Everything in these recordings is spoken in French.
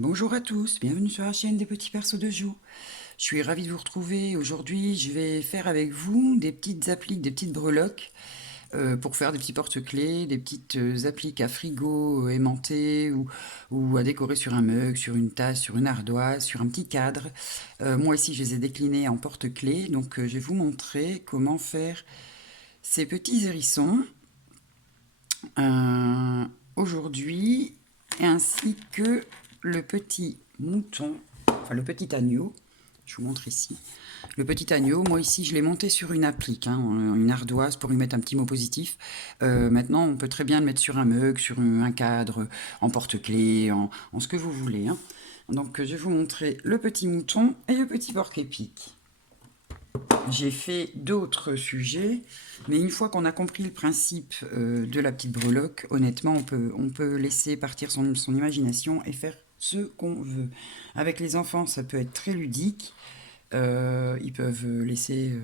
Bonjour à tous, bienvenue sur la chaîne des petits persos de Jo. Je suis ravie de vous retrouver. Aujourd'hui, je vais faire avec vous des petites appliques, des petites breloques pour faire des petits porte-clés, des petites appliques à frigo aimantées ou à décorer sur un mug, sur une tasse, sur une ardoise, sur un petit cadre. Moi ici, je les ai déclinés en porte-clés, donc je vais vous montrer comment faire ces petits hérissons aujourd'hui, ainsi que le petit mouton, enfin le petit agneau. Je vous montre ici. Le petit agneau, moi ici je l'ai monté sur une applique, une ardoise pour lui mettre un petit mot positif. Maintenant on peut très bien le mettre sur un mug, sur un cadre, en porte-clés, en ce que vous voulez. Donc je vais vous montrer le petit mouton et le petit porc-épic. J'ai fait d'autres sujets, mais une fois qu'on a compris le principe de la petite breloque, honnêtement, on peut laisser partir son imagination et faire ce qu'on veut. Avec les enfants, ça peut être très ludique. Ils peuvent laisser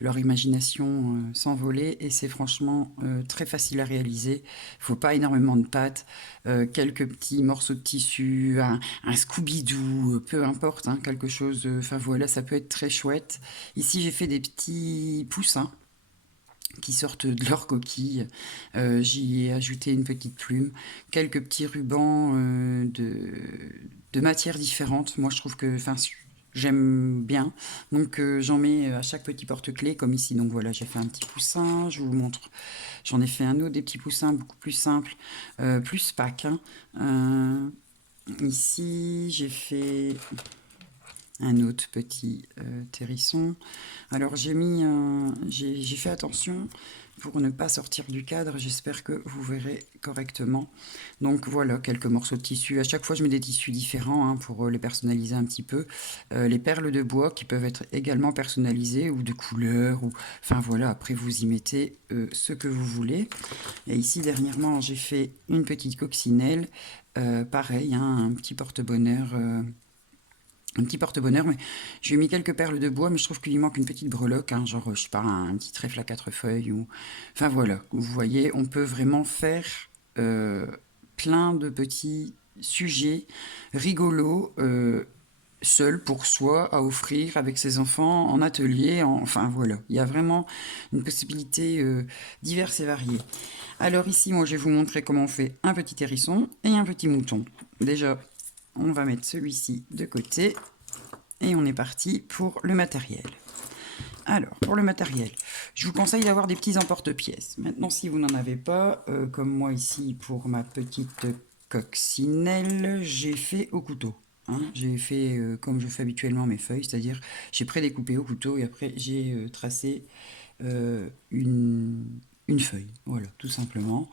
leur imagination s'envoler et c'est franchement très facile à réaliser. Il ne faut pas énormément de pâtes, quelques petits morceaux de tissu, un Scooby-Doo, peu importe, quelque chose. Enfin voilà, ça peut être très chouette. Ici, j'ai fait des petits poussins qui sortent de leur coquille. J'y ai ajouté une petite plume, quelques petits rubans de matières différentes. Moi, je trouve que, enfin, j'aime bien. Donc, j'en mets à chaque petit porte-clés, comme ici. Donc voilà, j'ai fait un petit poussin. Je vous montre. J'en ai fait un autre, des petits poussins beaucoup plus simples, plus pack. Ici, j'ai fait un autre petit terrisson. Alors j'ai fait attention pour ne pas sortir du cadre, j'espère que vous verrez correctement. Donc voilà, quelques morceaux de tissu. À chaque fois, je mets des tissus différents pour les personnaliser un petit peu. Les perles de bois qui peuvent être également personnalisées ou de couleurs. Enfin voilà, après vous y mettez ce que vous voulez. Et ici, dernièrement, j'ai fait une petite coccinelle. Pareil, un petit porte-bonheur. Un petit porte-bonheur, mais j'ai mis quelques perles de bois, mais je trouve qu'il lui manque une petite breloque, genre, je sais pas, un petit trèfle à 4 feuilles, ou... Enfin voilà, vous voyez, on peut vraiment faire euh, plein de petits sujets rigolos, seul pour soi, à offrir avec ses enfants, en atelier, enfin voilà, il y a vraiment une possibilité diverse et variée. Alors ici, moi, je vais vous montrer comment on fait un petit hérisson et un petit mouton. Déjà, on va mettre celui-ci de côté et on est parti pour le matériel. Alors, pour le matériel, je vous conseille d'avoir des petits emporte-pièces. Maintenant, si vous n'en avez pas, comme moi ici pour ma petite coccinelle, j'ai fait au couteau. J'ai fait comme je fais habituellement mes feuilles, c'est-à-dire j'ai prédécoupé au couteau et après j'ai tracé une feuille. Voilà, tout simplement.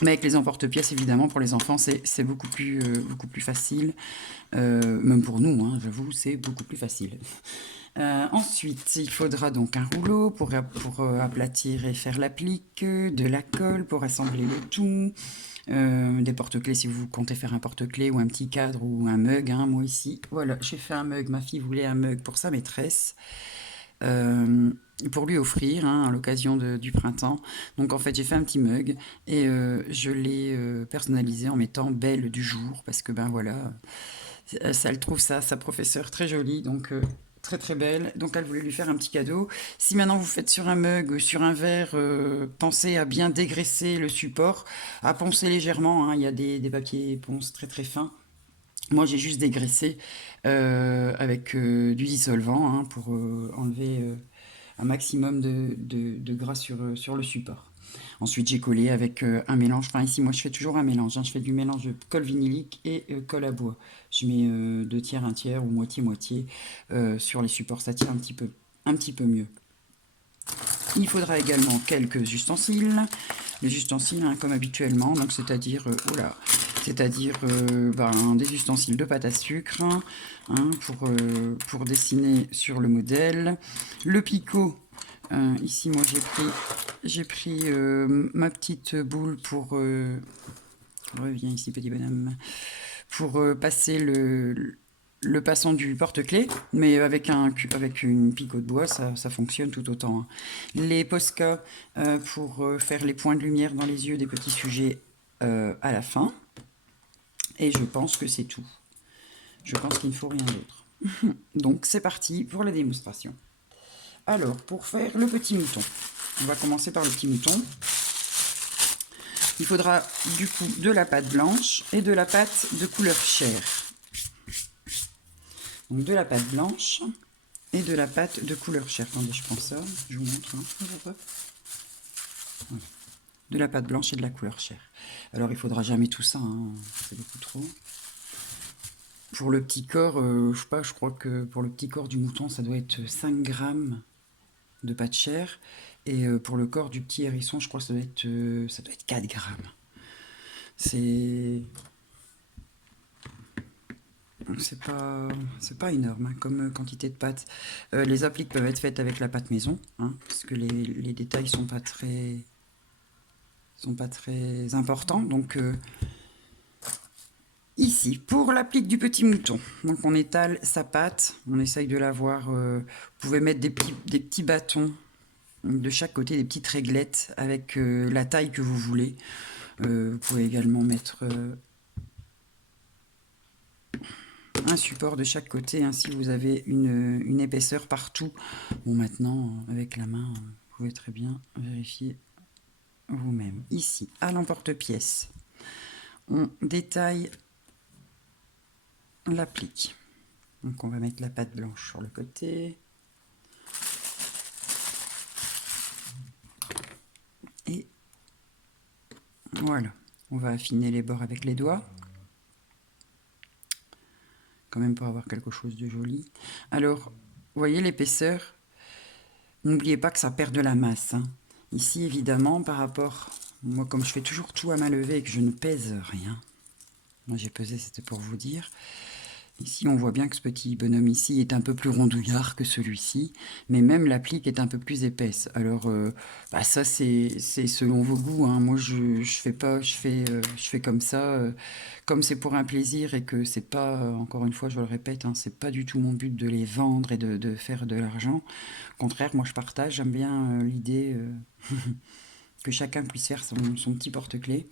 Mais avec les emporte-pièces, évidemment, pour les enfants, c'est beaucoup plus facile. Même pour nous, j'avoue, c'est beaucoup plus facile. Ensuite, il faudra donc un rouleau pour aplatir et faire l'applique, de la colle pour assembler le tout, des porte-clés si vous comptez faire un porte-clés ou un petit cadre ou un mug. Moi ici, voilà, j'ai fait un mug. Ma fille voulait un mug pour sa maîtresse. euh, pour lui offrir à l'occasion du printemps. Donc en fait j'ai fait un petit mug et je l'ai personnalisé en mettant Belle du jour parce que ben voilà, elle trouve ça, sa professeure, très jolie, donc très très belle. Donc elle voulait lui faire un petit cadeau. Si maintenant vous faites sur un mug ou sur un verre, pensez à bien dégraisser le support, à poncer légèrement. Il y a des papiers ponce très très fins. Moi, j'ai juste dégraissé avec du dissolvant pour enlever un maximum de gras sur le support. Ensuite, j'ai collé avec un mélange. Enfin, ici, moi, je fais toujours un mélange. Je fais du mélange de colle vinylique et colle à bois. Je mets 2 tiers, 1 tiers ou moitié-moitié sur les supports. Ça tire un petit peu mieux. Il faudra également quelques ustensiles. Les ustensiles, comme habituellement, donc c'est-à-dire, des ustensiles de pâte à sucre pour dessiner sur le modèle. Le picot, ici, moi j'ai pris ma petite boule pour reviens ici, petit bonhomme, pour passer le passant du porte-clés, mais avec une picot de bois, ça fonctionne tout autant. Les Posca pour faire les points de lumière dans les yeux des petits sujets à la fin. Et je pense que c'est tout. Je pense qu'il ne faut rien d'autre. Donc c'est parti pour la démonstration. Alors, pour faire le petit mouton, on va commencer par le petit mouton. Il faudra du coup de la pâte blanche et de la pâte de couleur chair. Donc de la pâte blanche et de la pâte de couleur chair. Attendez, je prends ça, je vous montre. Voilà. De la pâte blanche et de la couleur chair. Alors il faudra jamais tout ça, hein, c'est beaucoup trop. Pour le petit corps, je sais pas, je crois que pour le petit corps du mouton, ça doit être 5 grammes de pâte chair. Et pour le corps du petit hérisson, je crois que ça doit être 4 grammes. C'est pas énorme hein, comme quantité de pâte. Les appliques peuvent être faites avec la pâte maison, hein, parce que les détails sont pas très importants. Donc ici, pour l'applique du petit mouton, donc on étale sa pâte, on essaye de l'avoir. Vous pouvez mettre des petits bâtons de chaque côté, des petites réglettes avec la taille que vous voulez. Vous pouvez également mettre un support de chaque côté, ainsi vous avez une épaisseur partout. Bon, maintenant, avec la main, vous pouvez très bien vérifier vous-même. Ici, à l'emporte-pièce, on détaille l'applique. Donc on va mettre la pâte blanche sur le côté. Et voilà, on va affiner les bords avec les doigts. Quand même pour avoir quelque chose de joli. Alors, vous voyez l'épaisseur? N'oubliez pas que ça perd de la masse. Hein. Ici, évidemment, par rapport... Moi, comme je fais toujours tout à main levée et que je ne pèse rien, moi j'ai pesé, c'était pour vous dire. Ici, on voit bien que ce petit bonhomme ici est un peu plus rondouillard que celui-ci, mais même l'applique est un peu plus épaisse. Alors, ça, c'est selon vos goûts. Hein. Moi, je fais pas, je fais comme ça, comme c'est pour un plaisir et que c'est pas, encore une fois, je le répète, hein, c'est pas du tout mon but de les vendre et de faire de l'argent. Au contraire, moi, je partage. J'aime bien l'idée que chacun puisse faire son petit porte-clés.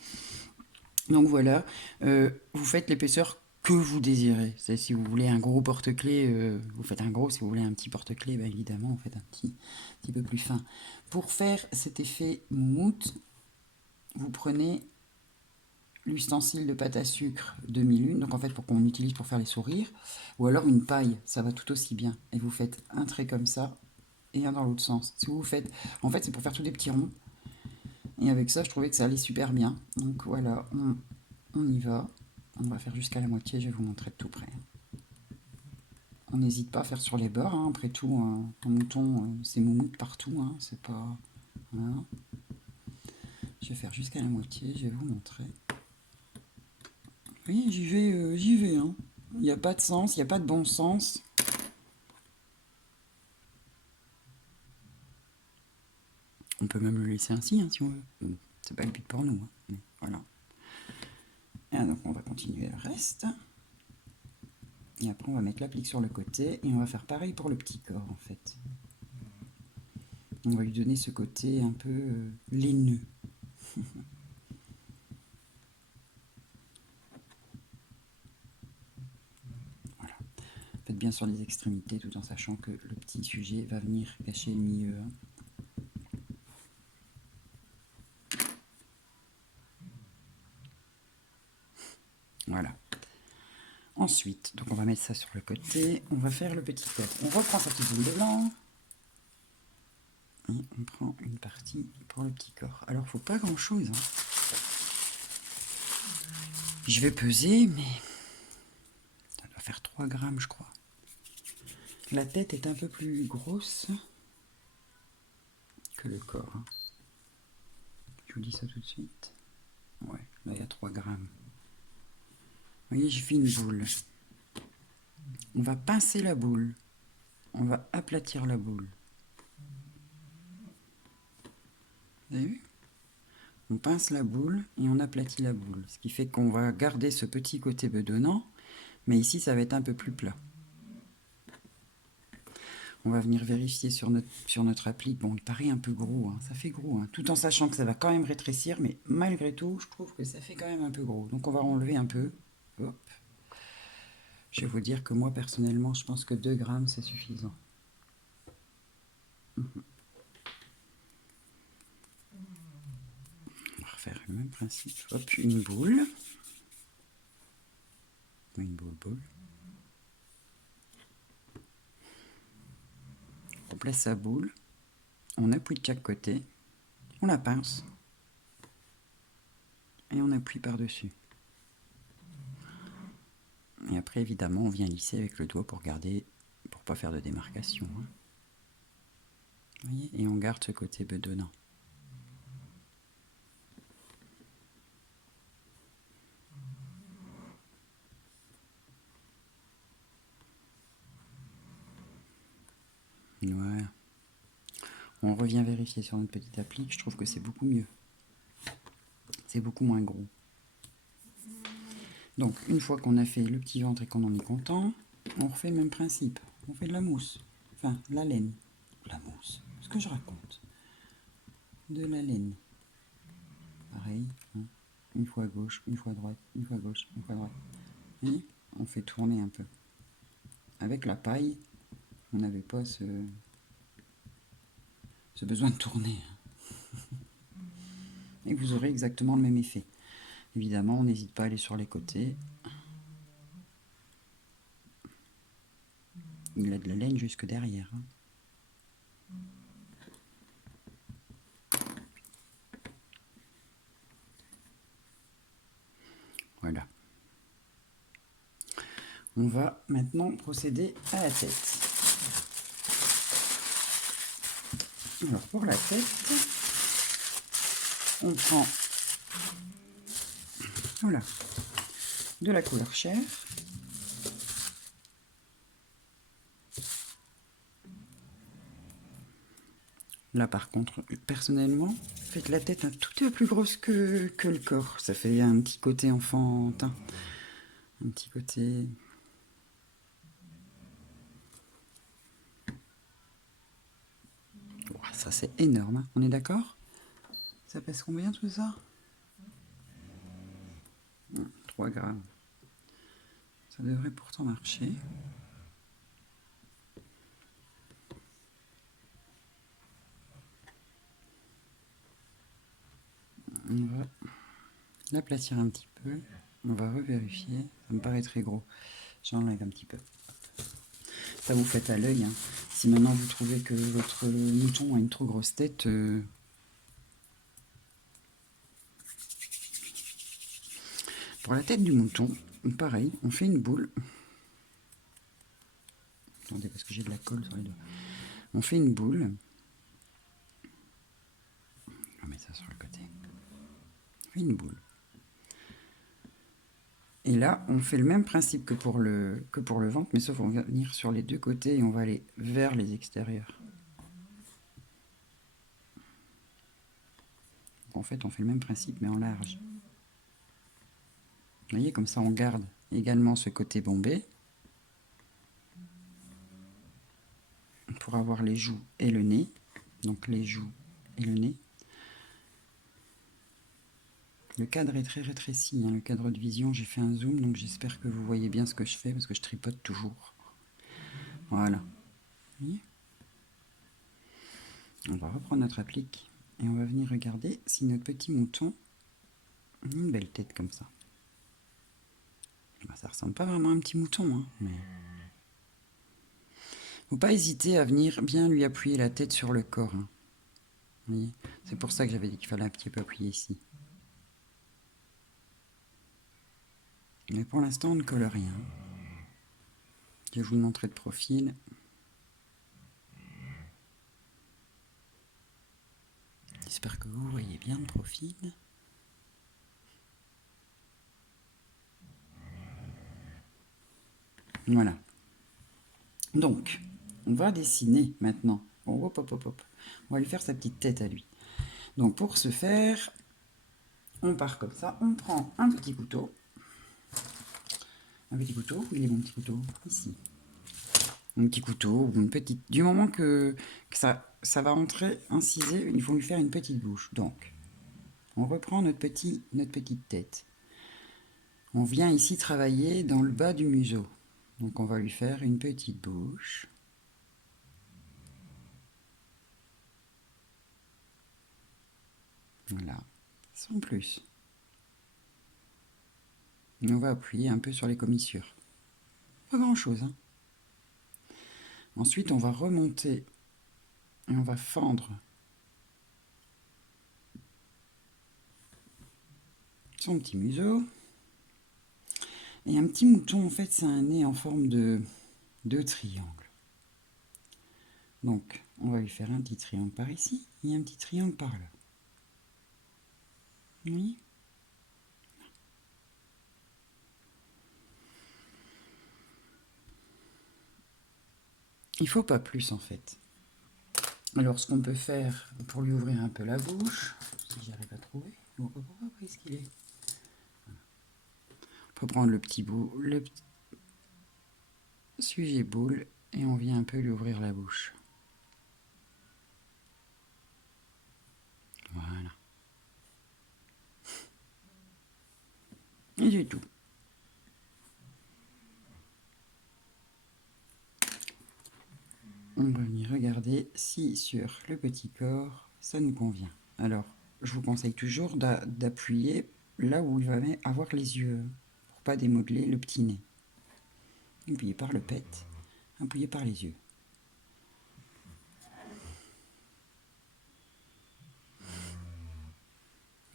Donc voilà, vous faites l'épaisseur que vous désirez. Si vous voulez un gros porte-clés, vous faites un gros. Si vous voulez un petit porte-clés, bah évidemment, vous faites un petit peu plus fin. Pour faire cet effet moumoute, vous prenez l'ustensile de pâte à sucre demi-lune, donc en fait pour qu'on utilise pour faire les sourires, ou alors une paille, ça va tout aussi bien. Et vous faites un trait comme ça, et un dans l'autre sens. Si vous faites, en fait c'est pour faire tous des petits ronds. Et avec ça, je trouvais que ça allait super bien. Donc voilà, on y va. On va faire jusqu'à la moitié, je vais vous montrer de tout près. On n'hésite pas à faire sur les bords, hein. Après tout, un mouton, c'est moumoute partout, hein. C'est pas... Voilà. Je vais faire jusqu'à la moitié, je vais vous montrer. Oui, j'y vais, hein. Il n'y a pas de sens, il n'y a pas de bon sens. On peut même le laisser ainsi, hein, si on veut. Bon, c'est pas le but pour nous, hein. Mais voilà. Et donc on va continuer le reste. Et après on va mettre l'applique sur le côté et on va faire pareil pour le petit corps en fait. On va lui donner ce côté un peu laineux. Voilà. Faites bien sur les extrémités tout en sachant que le petit sujet va venir cacher le milieu. Voilà. Ensuite, donc on va mettre ça sur le côté. On va faire le petit corps. On reprend sa petite boule de blanc. Et on prend une partie pour le petit corps. Alors, faut pas grand chose. Hein. Je vais peser, mais ça doit faire 3 grammes, je crois. La tête est un peu plus grosse que le corps. Hein. Je vous dis ça tout de suite. Ouais, là il y a 3 grammes. Vous voyez, j'ai fait une boule. On va pincer la boule. On va aplatir la boule. Vous avez vu? On pince la boule et on aplatit la boule. Ce qui fait qu'on va garder ce petit côté bedonnant, mais ici ça va être un peu plus plat. On va venir vérifier sur notre applique. Bon, il paraît un peu gros, hein. Ça fait gros, hein. Tout en sachant que ça va quand même rétrécir, mais malgré tout, je trouve que ça fait quand même un peu gros. Donc on va enlever un peu, Hop. Je vais vous dire que moi, personnellement, je pense que 2 grammes, c'est suffisant. On va refaire le même principe. Hop, une boule. Une boule. On place sa boule. On appuie de chaque côté. On la pince. Et on appuie par-dessus. Et après, évidemment, on vient lisser avec le doigt pour garder, pour pas faire de démarcation. Hein. Vous voyez, et on garde ce côté bedonnant. Voilà. On revient vérifier sur notre petite applique. Je trouve que c'est beaucoup mieux. C'est beaucoup moins gros. Donc, une fois qu'on a fait le petit ventre et qu'on en est content, on refait le même principe. On fait de la mousse. Enfin, la laine. La mousse. Ce que je raconte. De la laine. Pareil. Hein. Une fois à gauche, une fois à droite, une fois à gauche, une fois à droite. Et on fait tourner un peu. Avec la paille, on n'avait pas ce besoin de tourner. Et vous aurez exactement le même effet. Évidemment, on n'hésite pas à aller sur les côtés. Il a de la laine jusque derrière. Hein. Voilà. On va maintenant procéder à la tête. Alors pour la tête, on prend voilà, de la couleur chair. Là par contre, personnellement, faites la tête un tout petit peu plus grosse que le corps. Ça fait un petit côté enfantin. Un petit côté... Oh, ça c'est énorme, hein. On est d'accord? Ça pèse combien tout ça? 3 grammes. Ça devrait pourtant marcher. On va l'aplatir un petit peu. On va revérifier. Ça me paraît très gros. J'enlève un petit peu. Ça vous faites à l'œil. Hein. Si maintenant vous trouvez que votre mouton a une trop grosse tête, pour la tête du mouton, pareil, on fait une boule. Attendez, parce que j'ai de la colle sur les doigts. On fait une boule. On va mettre ça sur le côté. On fait une boule. Et là, on fait le même principe que pour le ventre, mais sauf qu'on va venir sur les deux côtés et on va aller vers les extérieurs. En fait, on fait le même principe, mais en large. Vous voyez, comme ça, on garde également ce côté bombé pour avoir les joues et le nez. Donc les joues et le nez. Le cadre est très rétréci, hein, le cadre de vision. J'ai fait un zoom, donc j'espère que vous voyez bien ce que je fais, parce que je tripote toujours. Voilà. Vous voyez ? On va reprendre notre applique et on va venir regarder si notre petit mouton a une belle tête comme ça. Ça ressemble pas vraiment à un petit mouton, hein, mais... Faut pas hésiter à venir bien lui appuyer la tête sur le corps. Hein. Vous voyez ? C'est pour ça que j'avais dit qu'il fallait un petit peu appuyer ici. Mais pour l'instant, on ne colle rien. Je vais vous le montrer de profil. J'espère que vous voyez bien de profil. Voilà. Donc, on va dessiner maintenant. Oh, hop, hop, hop, hop. On va lui faire sa petite tête à lui. Donc, pour ce faire, on part comme ça. On prend un petit couteau. Un petit couteau. Où il est mon petit couteau? Ici. Un petit couteau ou une petite... Du moment que ça va entrer incisé, il faut lui faire une petite bouche. Donc, on reprend notre petite tête. On vient ici travailler dans le bas du museau. Donc on va lui faire une petite bouche. Voilà, sans plus. Et on va appuyer un peu sur les commissures. Pas grand chose, hein. Ensuite on va remonter et on va fendre son petit museau. Et un petit mouton, en fait, c'est un nez en forme de triangle. Donc, on va lui faire un petit triangle par ici et un petit triangle par là. Oui. Il faut pas plus, en fait. Alors, ce qu'on peut faire pour lui ouvrir un peu la bouche, si j'arrive à trouver, où est-ce qu'il est? On peut prendre le petit bout, le sujet boule, et on vient un peu lui ouvrir la bouche. Voilà. Et du tout. On va venir regarder si sur le petit corps, ça nous convient. Alors, je vous conseille toujours d'appuyer là où il va avoir les yeux, pour pas démodeler le petit nez. Appuyez par le pet, appuyez par les yeux.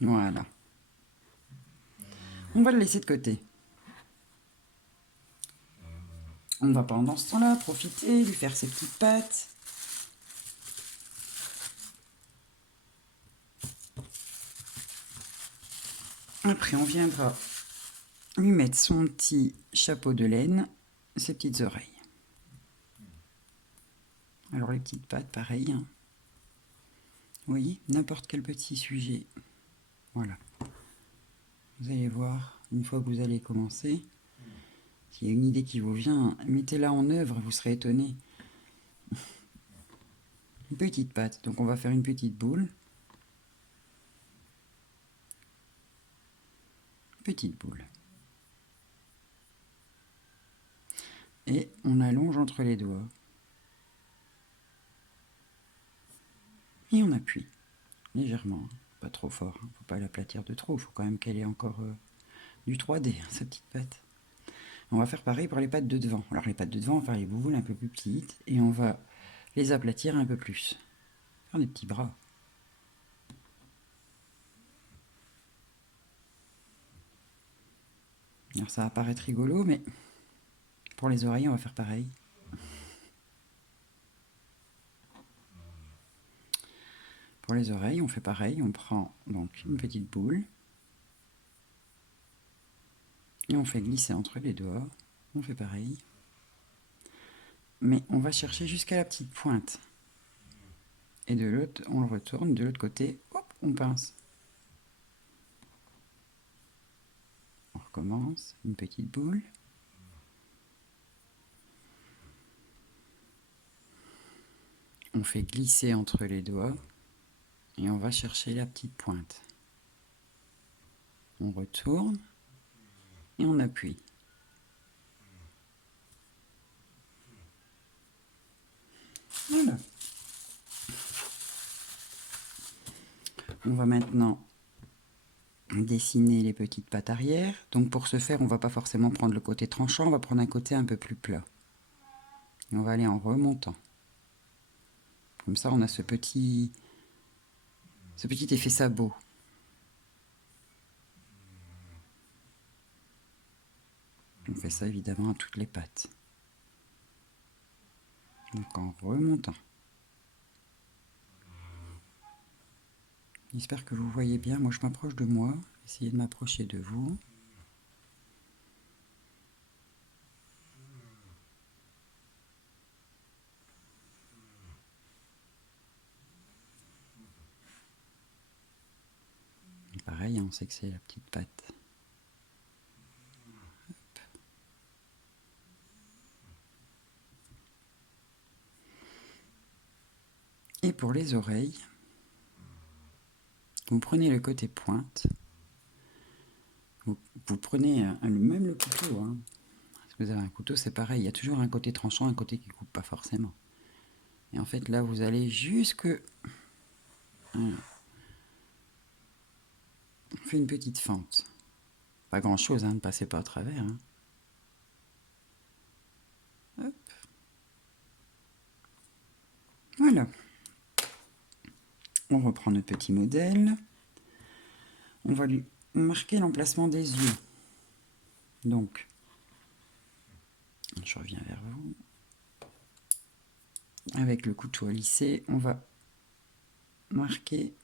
Voilà. On va le laisser de côté. On va pendant ce temps-là profiter, lui faire ses petites pattes. Après, on viendra lui mettre son petit chapeau de laine, ses petites oreilles. Alors les petites pattes, pareil. Hein. Vous voyez, n'importe quel petit sujet. Voilà. Vous allez voir, une fois que vous allez commencer, s'il y a une idée qui vous vient, mettez-la en œuvre, vous serez étonné. Une petite patte, donc on va faire une petite boule. Petite boule. Et on allonge entre les doigts. Et on appuie, légèrement, pas trop fort, faut pas l'aplatir de trop, faut quand même qu'elle ait encore du 3D, sa petite patte. On va faire pareil pour les pattes de devant. Alors les pattes de devant, on va faire les bouboules un peu plus petites et on va les aplatir un peu plus. Faire des petits bras. Alors ça va paraître rigolo, mais pour les oreilles, on va faire pareil. Pour les oreilles, on fait pareil, on prend donc une petite boule et on fait glisser entre les doigts. On fait pareil. Mais on va chercher jusqu'à la petite pointe. Et de l'autre, on le retourne, de l'autre côté, hop, on pince. On recommence, une petite boule. On fait glisser entre les doigts et on va chercher la petite pointe. On retourne et on appuie. Voilà. On va maintenant dessiner les petites pattes arrière. Donc pour ce faire, on ne va pas forcément prendre le côté tranchant, on va prendre un côté un peu plus plat. Et on va aller en remontant. Comme ça, on a ce petit effet sabot. On fait ça évidemment à toutes les pattes. Donc en remontant. J'espère que vous voyez bien. Moi, je m'approche de moi. Essayez de m'approcher de vous. Et pareil, on sait que c'est la petite patte. Hop. Et pour les oreilles, vous prenez le côté pointe, Vous prenez même le couteau. Hein. Si vous avez un couteau, c'est pareil. Il y a toujours un côté tranchant, un côté qui ne coupe pas forcément. Et en fait, là, vous allez jusque... Voilà. On fait une petite fente. Pas grand-chose, hein, ne passez pas à travers. Hein. Hop. Voilà. On reprend notre petit modèle. On va lui marquer l'emplacement des yeux. Donc, je reviens vers vous. Avec le couteau à lisser, on va marquer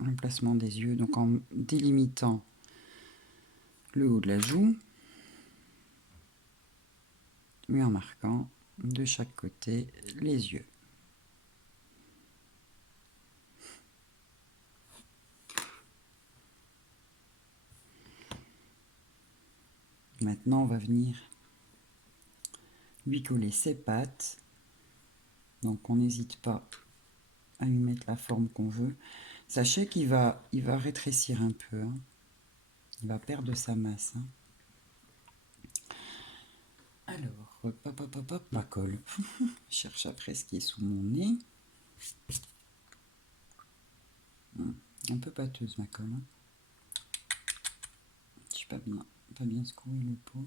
l'emplacement des yeux, donc en délimitant le haut de la joue, et en marquant de chaque côté les yeux. Maintenant, on va venir lui coller ses pattes. Donc, on n'hésite pas à lui mettre la forme qu'on veut. Sachez qu'il va rétrécir un peu. Hein. Il va perdre sa masse. Hein. Alors, ma colle. Je cherche après ce qui est sous mon nez. Un peu pâteuse ma colle. Hein. Je suis pas bien secoué le pot.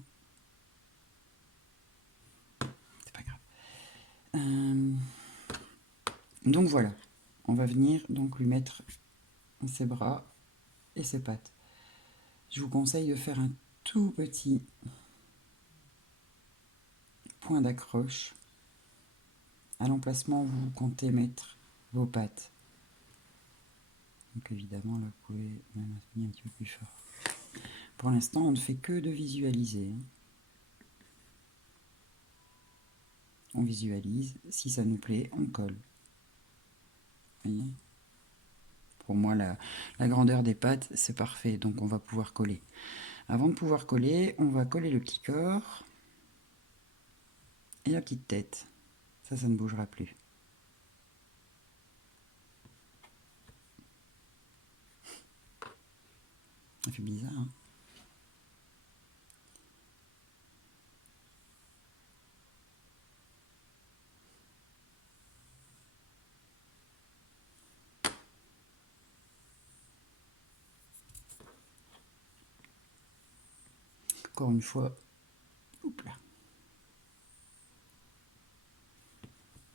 C'est pas grave. Donc voilà, on va venir donc lui mettre ses bras et ses pattes. Je vous conseille de faire un tout petit point d'accroche à l'emplacement où vous comptez mettre vos pattes. Donc évidemment là vous pouvez même appuyer un petit peu plus fort. Pour l'instant on ne fait que de visualiser. On visualise, si ça nous plaît, on colle. Vous voyez ? Pour moi la grandeur des pattes c'est parfait, donc on va pouvoir coller. Avant de pouvoir coller, on va coller le petit corps et la petite tête. Ça ne bougera plus. Ça fait bizarre, hein? Encore une fois, hop là.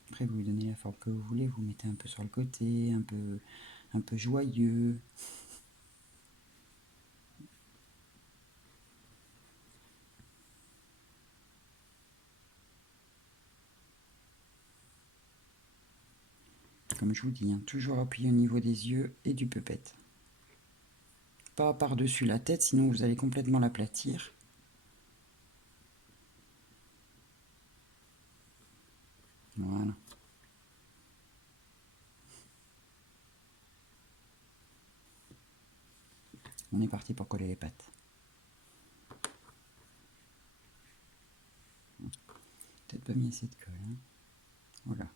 Après, vous lui donnez la forme que vous voulez. Vous mettez un peu sur le côté, un peu joyeux. Comme je vous dis, hein, toujours appuyer au niveau des yeux et du pupette. Pas par-dessus la tête, sinon vous allez complètement l'aplatir. Voilà. On est parti pour coller les pattes. Peut-être pas mis assez de colle. Hein. Voilà.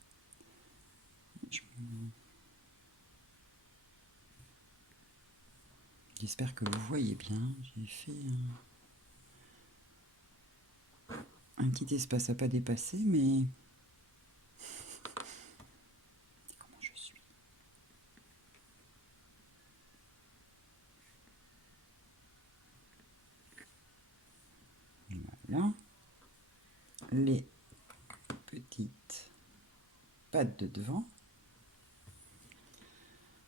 J'espère que vous voyez bien. J'ai fait un petit espace à pas dépasser, mais... Comment je suis. Voilà. Les petites pattes de devant.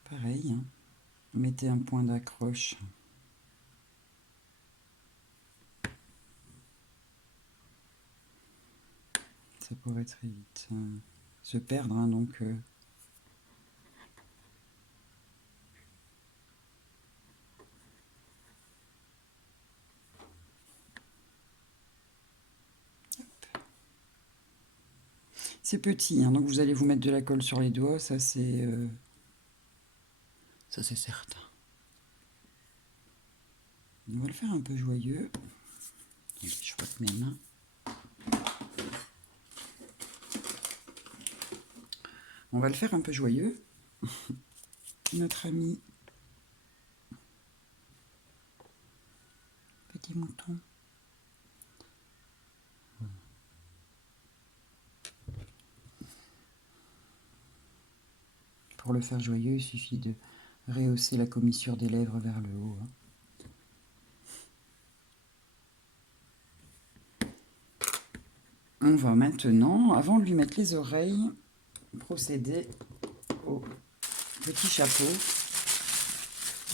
Pareil, hein. Mettez un point d'accroche. Ça pourrait très vite se perdre, hein, donc... C'est petit, hein, donc vous allez vous mettre de la colle sur les doigts, ça c'est certain. On va le faire un peu joyeux. Je frotte mes mains. On va le faire un peu joyeux. Notre ami petit mouton. Pour le faire joyeux, il suffit de rehausser la commissure des lèvres vers le haut. On va maintenant, avant de lui mettre les oreilles, procéder au petit chapeau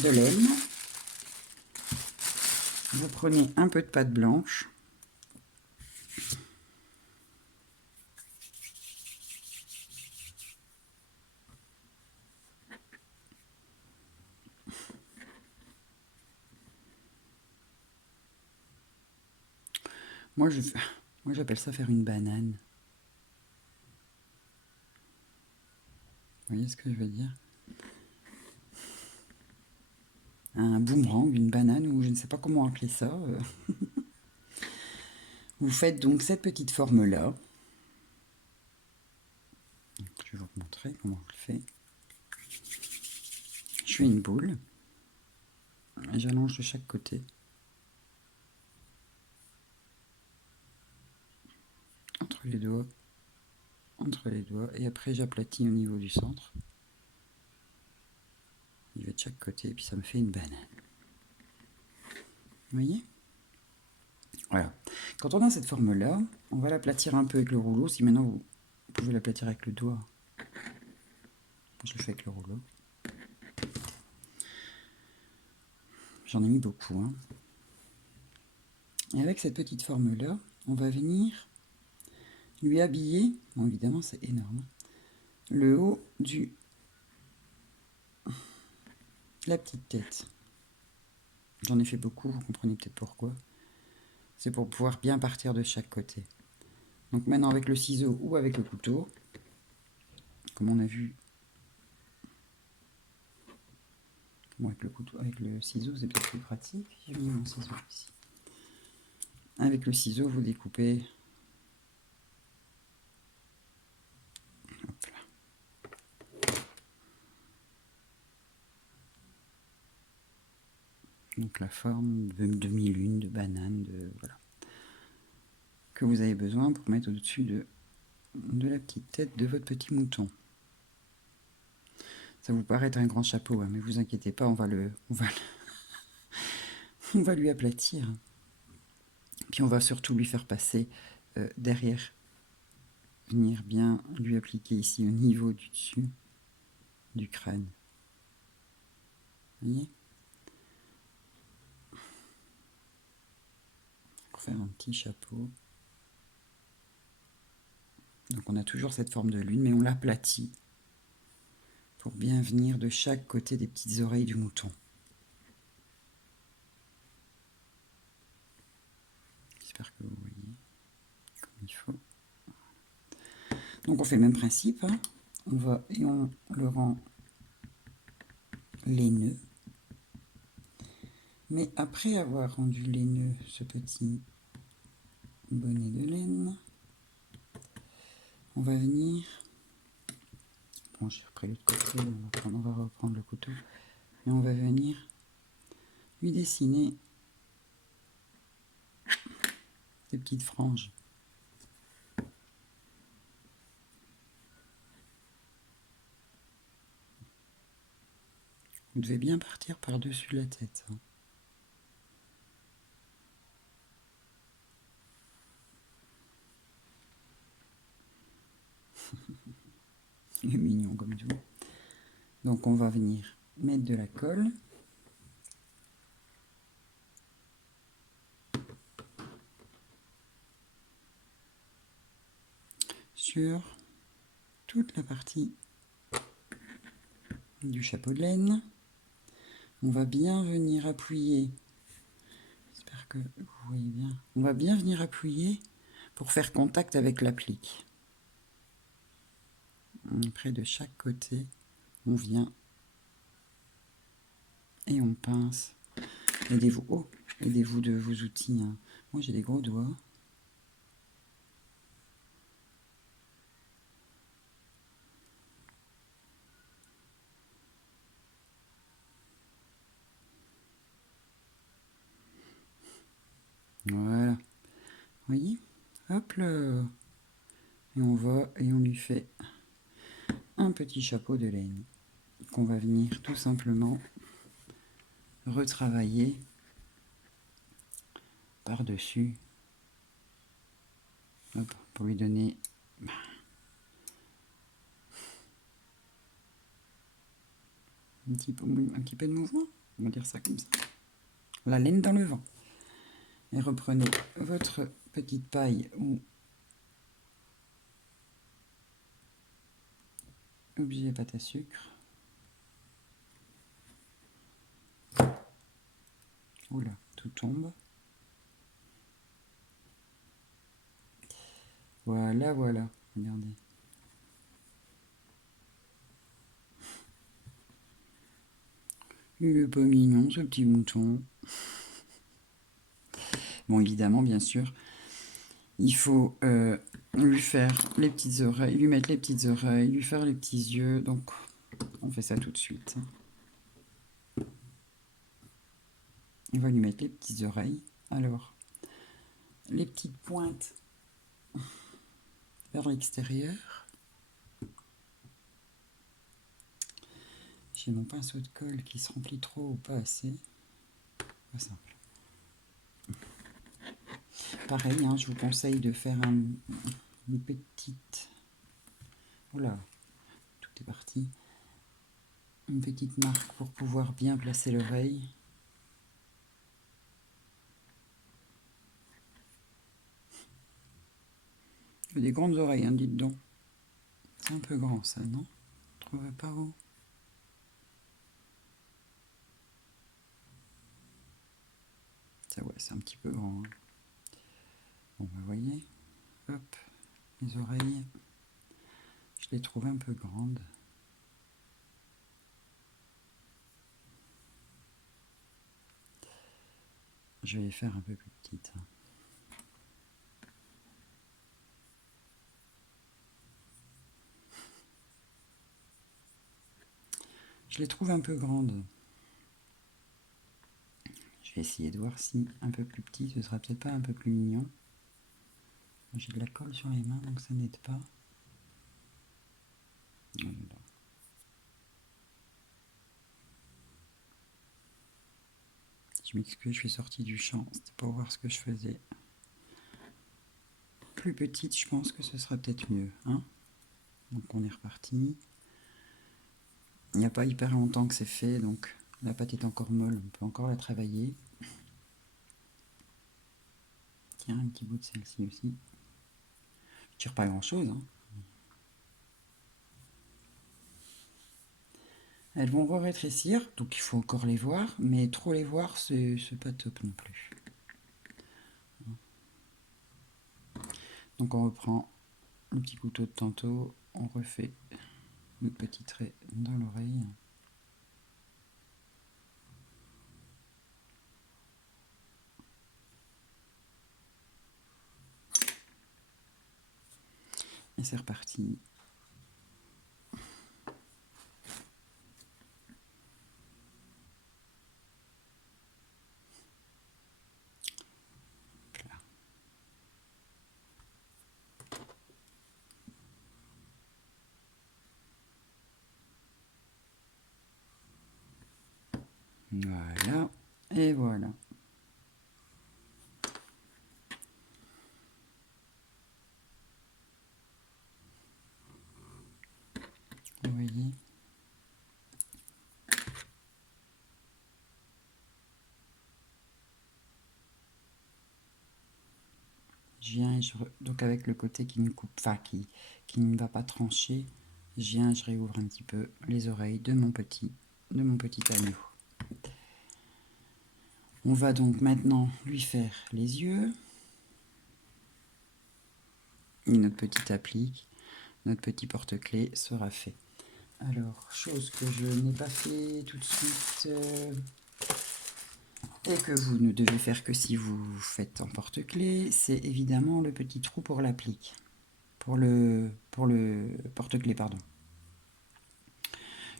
de laine. Vous prenez un peu de pâte blanche. Moi, j'appelle ça faire une banane. Vous voyez ce que je veux dire? Un boomerang, une banane, ou je ne sais pas comment appeler ça. Vous faites donc cette petite forme-là. Je vais vous montrer comment je le fais. Je fais une boule. J'allonge de chaque côté. Entre les doigts. Entre les doigts. Et après, j'aplatis au niveau du centre. Je vais de chaque côté, et puis ça me fait une banane. Vous voyez? Voilà. Quand on a cette forme-là, on va l'aplatir un peu avec le rouleau. Si maintenant vous pouvez l'aplatir avec le doigt, je le fais avec le rouleau. J'en ai mis beaucoup. Hein. Et avec cette petite forme-là, on va venir lui habiller, bon évidemment c'est énorme, le haut de la petite tête. J'en ai fait beaucoup, vous comprenez peut-être pourquoi. C'est pour pouvoir bien partir de chaque côté. Donc maintenant avec le ciseau ou avec le couteau, comme on a vu, bon, avec le ciseau c'est peut-être plus pratique. J'ai mis mon ciseau ici. Avec le ciseau vous découpez. Hop là. Donc la forme de demi-lune, de banane, voilà, que vous avez besoin pour mettre au-dessus de la petite tête de votre petit mouton. Ça vous paraît être un grand chapeau, hein, mais vous inquiétez pas, on va lui aplatir. Puis on va surtout lui faire passer derrière, venir bien lui appliquer ici au niveau du dessus du crâne. Vous voyez? Pour faire un petit chapeau. Donc on a toujours cette forme de lune, mais on l'aplatit pour bien venir de chaque côté des petites oreilles du mouton. J'espère que vous voyez comme il faut. Donc on fait le même principe, hein. On le rend laineux. Mais après avoir rendu laineux ce petit bonnet de laine, on va venir, bon j'ai repris l'autre côté, on va reprendre le couteau, et on va venir lui dessiner des petites franges. Vous devez bien partir par-dessus la tête. Hein. Il est mignon comme tout. Donc on va venir mettre de la colle. Sur toute la partie du chapeau de laine. On va bien venir appuyer. J'espère que vous voyez bien. On va bien venir appuyer pour faire contact avec l'applique. Après de chaque côté, on vient et on pince. Aidez-vous, aidez-vous de vos outils. Hein. Moi j'ai des gros doigts. Voilà. Vous voyez? Hop là. Et on va et on lui fait un petit chapeau de laine qu'on va venir tout simplement retravailler par-dessus. Hop, pour lui donner un petit peu de mouvement. On va dire ça comme ça. La laine dans le vent. Et reprenez votre petite paille ou objet à pâte à sucre. Oula, tout tombe. Voilà, voilà. Regardez. Il est pas mignon, ce petit mouton. Bon, évidemment, bien sûr, il faut lui faire les petites oreilles, lui mettre les petites oreilles, lui faire les petits yeux. Donc, on fait ça tout de suite. On va lui mettre les petites oreilles. Alors, les petites pointes vers l'extérieur. J'ai mon pinceau de colle qui se remplit trop ou pas assez. Pas simple. Pareil, hein, je vous conseille de faire une petite... Voilà, tout est parti. Une petite marque pour pouvoir bien placer l'oreille. Il a des grandes oreilles, hein, dites donc. C'est un peu grand ça, non? Vous trouvez pas vous? Ça ouais, c'est un petit peu grand. Hein. Bon, vous voyez, hop, les oreilles, je les trouve un peu grandes. Je vais les faire un peu plus petites. Je les trouve un peu grandes. Je vais essayer de voir si un peu plus petit, ce sera peut-être pas un peu plus mignon. J'ai de la colle sur les mains, donc ça n'aide pas. Voilà. Je m'excuse, je suis sortie du champ, c'était pour voir ce que je faisais. Plus petite, je pense que ce sera peut-être mieux. Hein, donc on est reparti. Il n'y a pas hyper longtemps que c'est fait, donc la pâte est encore molle, on peut encore la travailler. Tiens, un petit bout de celle-ci aussi. Je tire pas grand-chose. Hein. Elles vont rétrécir, donc il faut encore les voir, mais trop les voir, c'est pas top non plus. Donc on reprend le petit couteau de tantôt, on refait notre petit trait dans l'oreille. Et c'est reparti. Voilà, et voilà. Vous voyez? Je viens et donc avec le côté qui ne coupe, enfin qui ne va pas trancher, je viens et je réouvre un petit peu les oreilles de mon petit agneau. On va donc maintenant lui faire les yeux. Et notre petite applique, notre petit porte-clés sera fait. Alors, chose que je n'ai pas fait tout de suite et que vous ne devez faire que si vous faites en porte-clés, c'est évidemment le petit trou pour l'applique. Pour le porte-clés, pardon.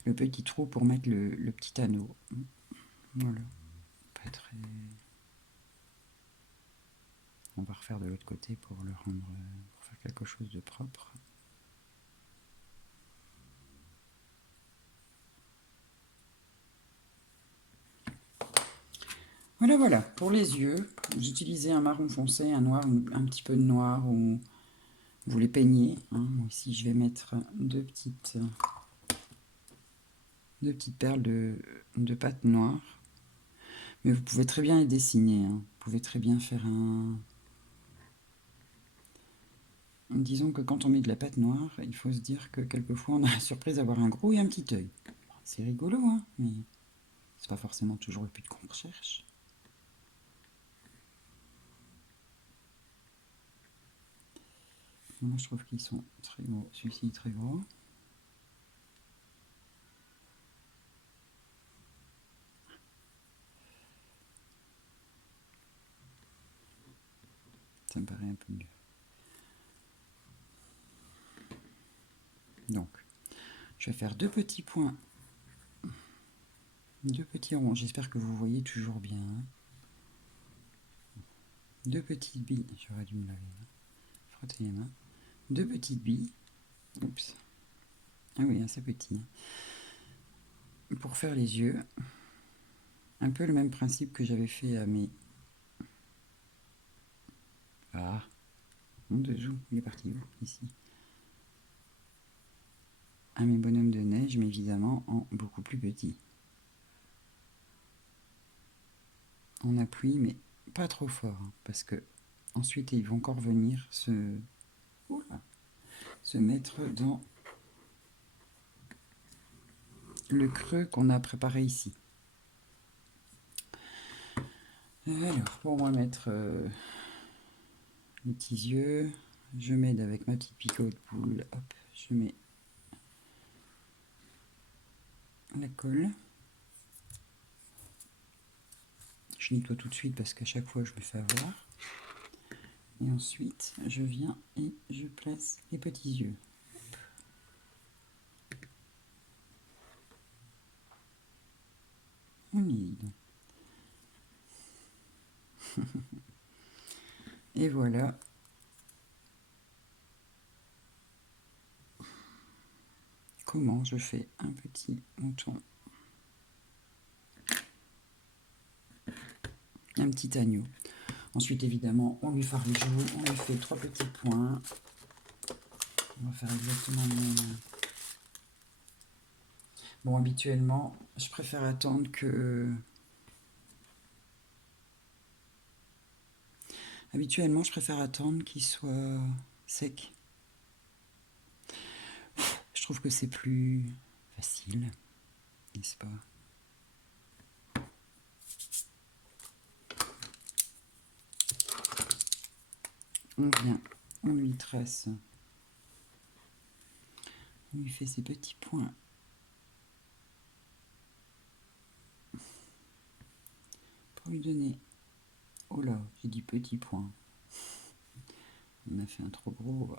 Le petit trou pour mettre le petit anneau. Voilà. Pas très... on va refaire de l'autre côté pour le rendre, pour faire quelque chose de propre. Voilà, voilà, pour les yeux, j'utilisais un marron foncé, un noir, un petit peu de noir, ou vous les peignez. Hein. Moi ici, je vais mettre deux petites perles de pâte noire. Mais vous pouvez très bien les dessiner. Hein. Vous pouvez très bien faire un... Disons que quand on met de la pâte noire, il faut se dire que quelquefois on a la surprise d'avoir un gros et un petit œil. C'est rigolo, hein, mais c'est pas forcément toujours le but qu'on recherche. Moi, je trouve qu'ils sont très gros. Celui-ci est très gros. Ça me paraît un peu mieux. Donc, je vais faire deux petits points, deux petits ronds. J'espère que vous voyez toujours bien. Hein. Deux petites billes. J'aurais dû me laver. Hein. Frotter les mains. Deux petites billes. Oups. Ah oui, assez petit. Hein. Pour faire les yeux, un peu le même principe que j'avais fait à mes... Ah, mon dessous, il est parti où? Ici. À mes bonhommes de neige, mais évidemment en beaucoup plus petit. On appuie, mais pas trop fort, hein, parce que ensuite ils vont encore venir se mettre dans le creux qu'on a préparé ici. Alors, pour remettre les petits yeux, je m'aide avec ma petite picot de poule. Hop, je mets la colle. Je nettoie tout de suite parce qu'à chaque fois je me fais avoir. Et ensuite, je viens et je place les petits yeux. On y est. Et voilà. Comment je fais un petit mouton. Un petit agneau. Ensuite, évidemment, on lui fare les joues, on lui fait 3 petits points. On va faire exactement le même. Bon, habituellement, je préfère attendre que... Habituellement, je préfère attendre qu'il soit sec. Je trouve que c'est plus facile, n'est-ce pas? On vient, on lui trace, on lui fait ses petits points. Pour lui donner... Oh là, j'ai dit petits points. On a fait un trop gros...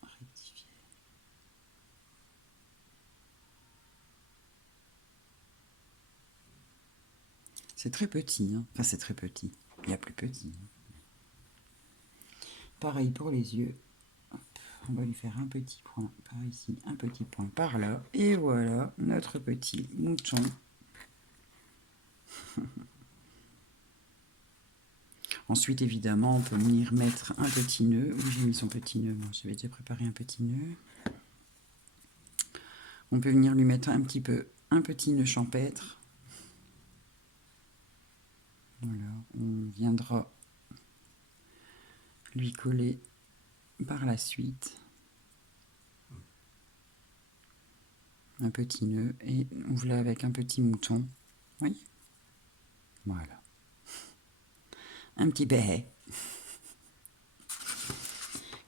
Rectifier. C'est très petit, hein. Enfin c'est très petit. Il y a plus petit. Hein. Pareil pour les yeux. Hop, on va lui faire un petit point par ici, un petit point par là. Et voilà notre petit mouton. Ensuite, évidemment, on peut venir mettre un petit nœud. Où j'ai mis son petit nœud? Moi, j'avais déjà préparé un petit nœud. On peut venir lui mettre un petit nœud champêtre. Voilà, on viendra lui coller par la suite un petit nœud et on voilà avec un petit mouton. Oui, voilà. Un petit béhet.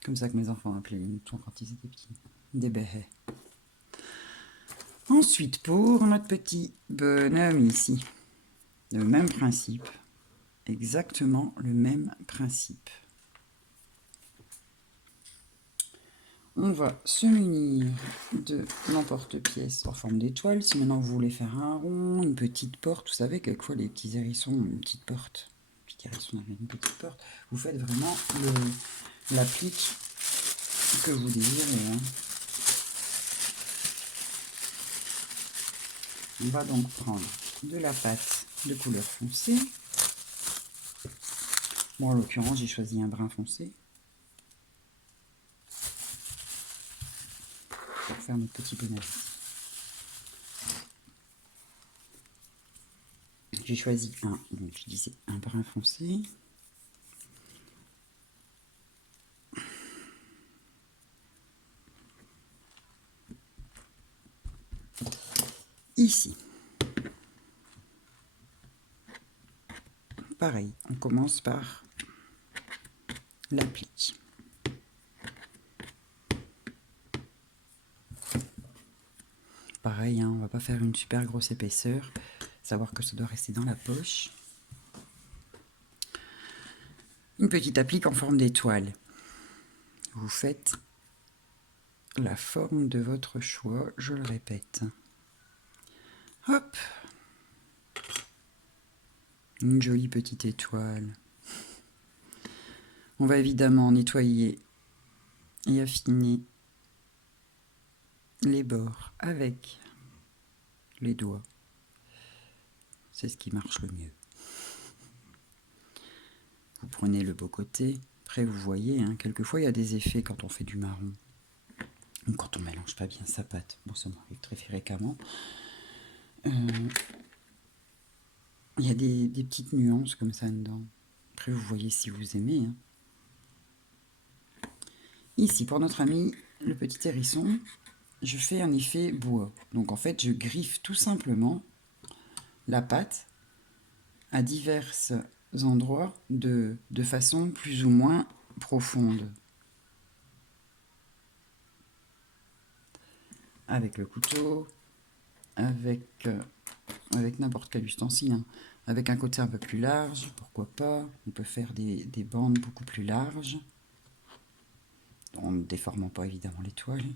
Comme ça que mes enfants appelaient les moutons quand ils étaient petits. Des béhets. Ensuite, pour notre petit bonhomme ici, le même principe. Exactement le même principe. On va se munir de l'emporte-pièce en forme d'étoile. Si maintenant vous voulez faire un rond, une petite porte, vous savez, quelquefois les petits hérissons ont une petite porte, petit hérisson avec une petite porte. Vous faites vraiment l'applique que vous désirez. Hein. On va donc prendre de la pâte de couleur foncée. Bon, en l'occurrence, j'ai choisi un brun foncé. Pour faire notre petit bonnet. J'ai choisi donc je disais un brun foncé. Ici. Pareil, on commence par l'applique. Pareil, hein, on va pas faire une super grosse épaisseur. Savoir que ça doit rester dans la poche. Une petite applique en forme d'étoile. Vous faites la forme de votre choix, je le répète. Hop. Une jolie petite étoile. On va évidemment nettoyer et affiner les bords avec les doigts. C'est ce qui marche le mieux. Vous prenez le beau côté. Après, vous voyez, hein, quelquefois, il y a des effets quand on fait du marron. Ou quand on mélange pas bien sa pâte. Bon, ça m'arrive très fréquemment. Il y a des petites nuances comme ça dedans. Après, vous voyez si vous aimez. Hein. Ici, pour notre ami, le petit hérisson, je fais un effet bois. Donc, en fait, je griffe tout simplement la pâte à divers endroits de façon plus ou moins profonde. Avec le couteau, avec n'importe quel ustensile. Hein. Avec un côté un peu plus large, pourquoi pas. On peut faire des bandes beaucoup plus larges. En ne déformant pas évidemment l'étoile.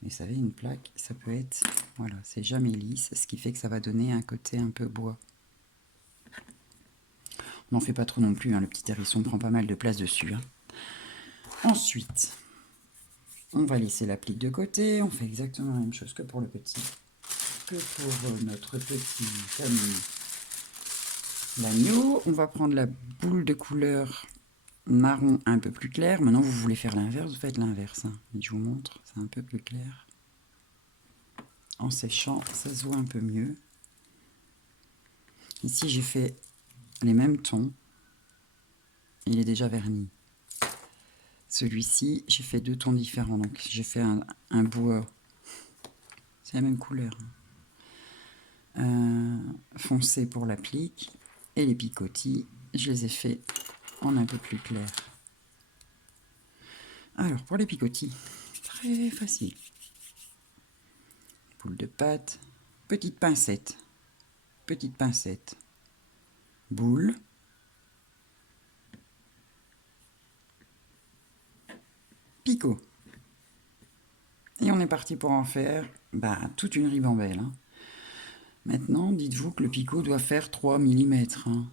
Mais vous savez, une plaque, ça peut être... Voilà, c'est jamais lisse, ce qui fait que ça va donner un côté un peu bois. On n'en fait pas trop non plus, hein, le petit hérisson prend pas mal de place dessus. Hein. Ensuite, on va laisser l'applique de côté, on fait exactement la même chose que pour le petit. Que pour notre petit ami l'agneau. On va prendre la boule de couleur marron un peu plus clair. Maintenant, vous voulez faire l'inverse, vous faites l'inverse. Hein. Je vous montre, c'est un peu plus clair. En séchant, ça se voit un peu mieux. Ici, j'ai fait les mêmes tons. Il est déjà verni. Celui-ci, j'ai fait 2 tons différents. Donc, j'ai fait un bois. C'est la même couleur. Foncé pour l'applique. Et les picotis, je les ai fait en un peu plus clair. Alors, pour les picotis, très facile. Boule de pâte, petite pincette, boule, picot. Et on est parti pour en faire toute une ribambelle. Hein. Maintenant, dites-vous que le picot doit faire 3 mm. Hein.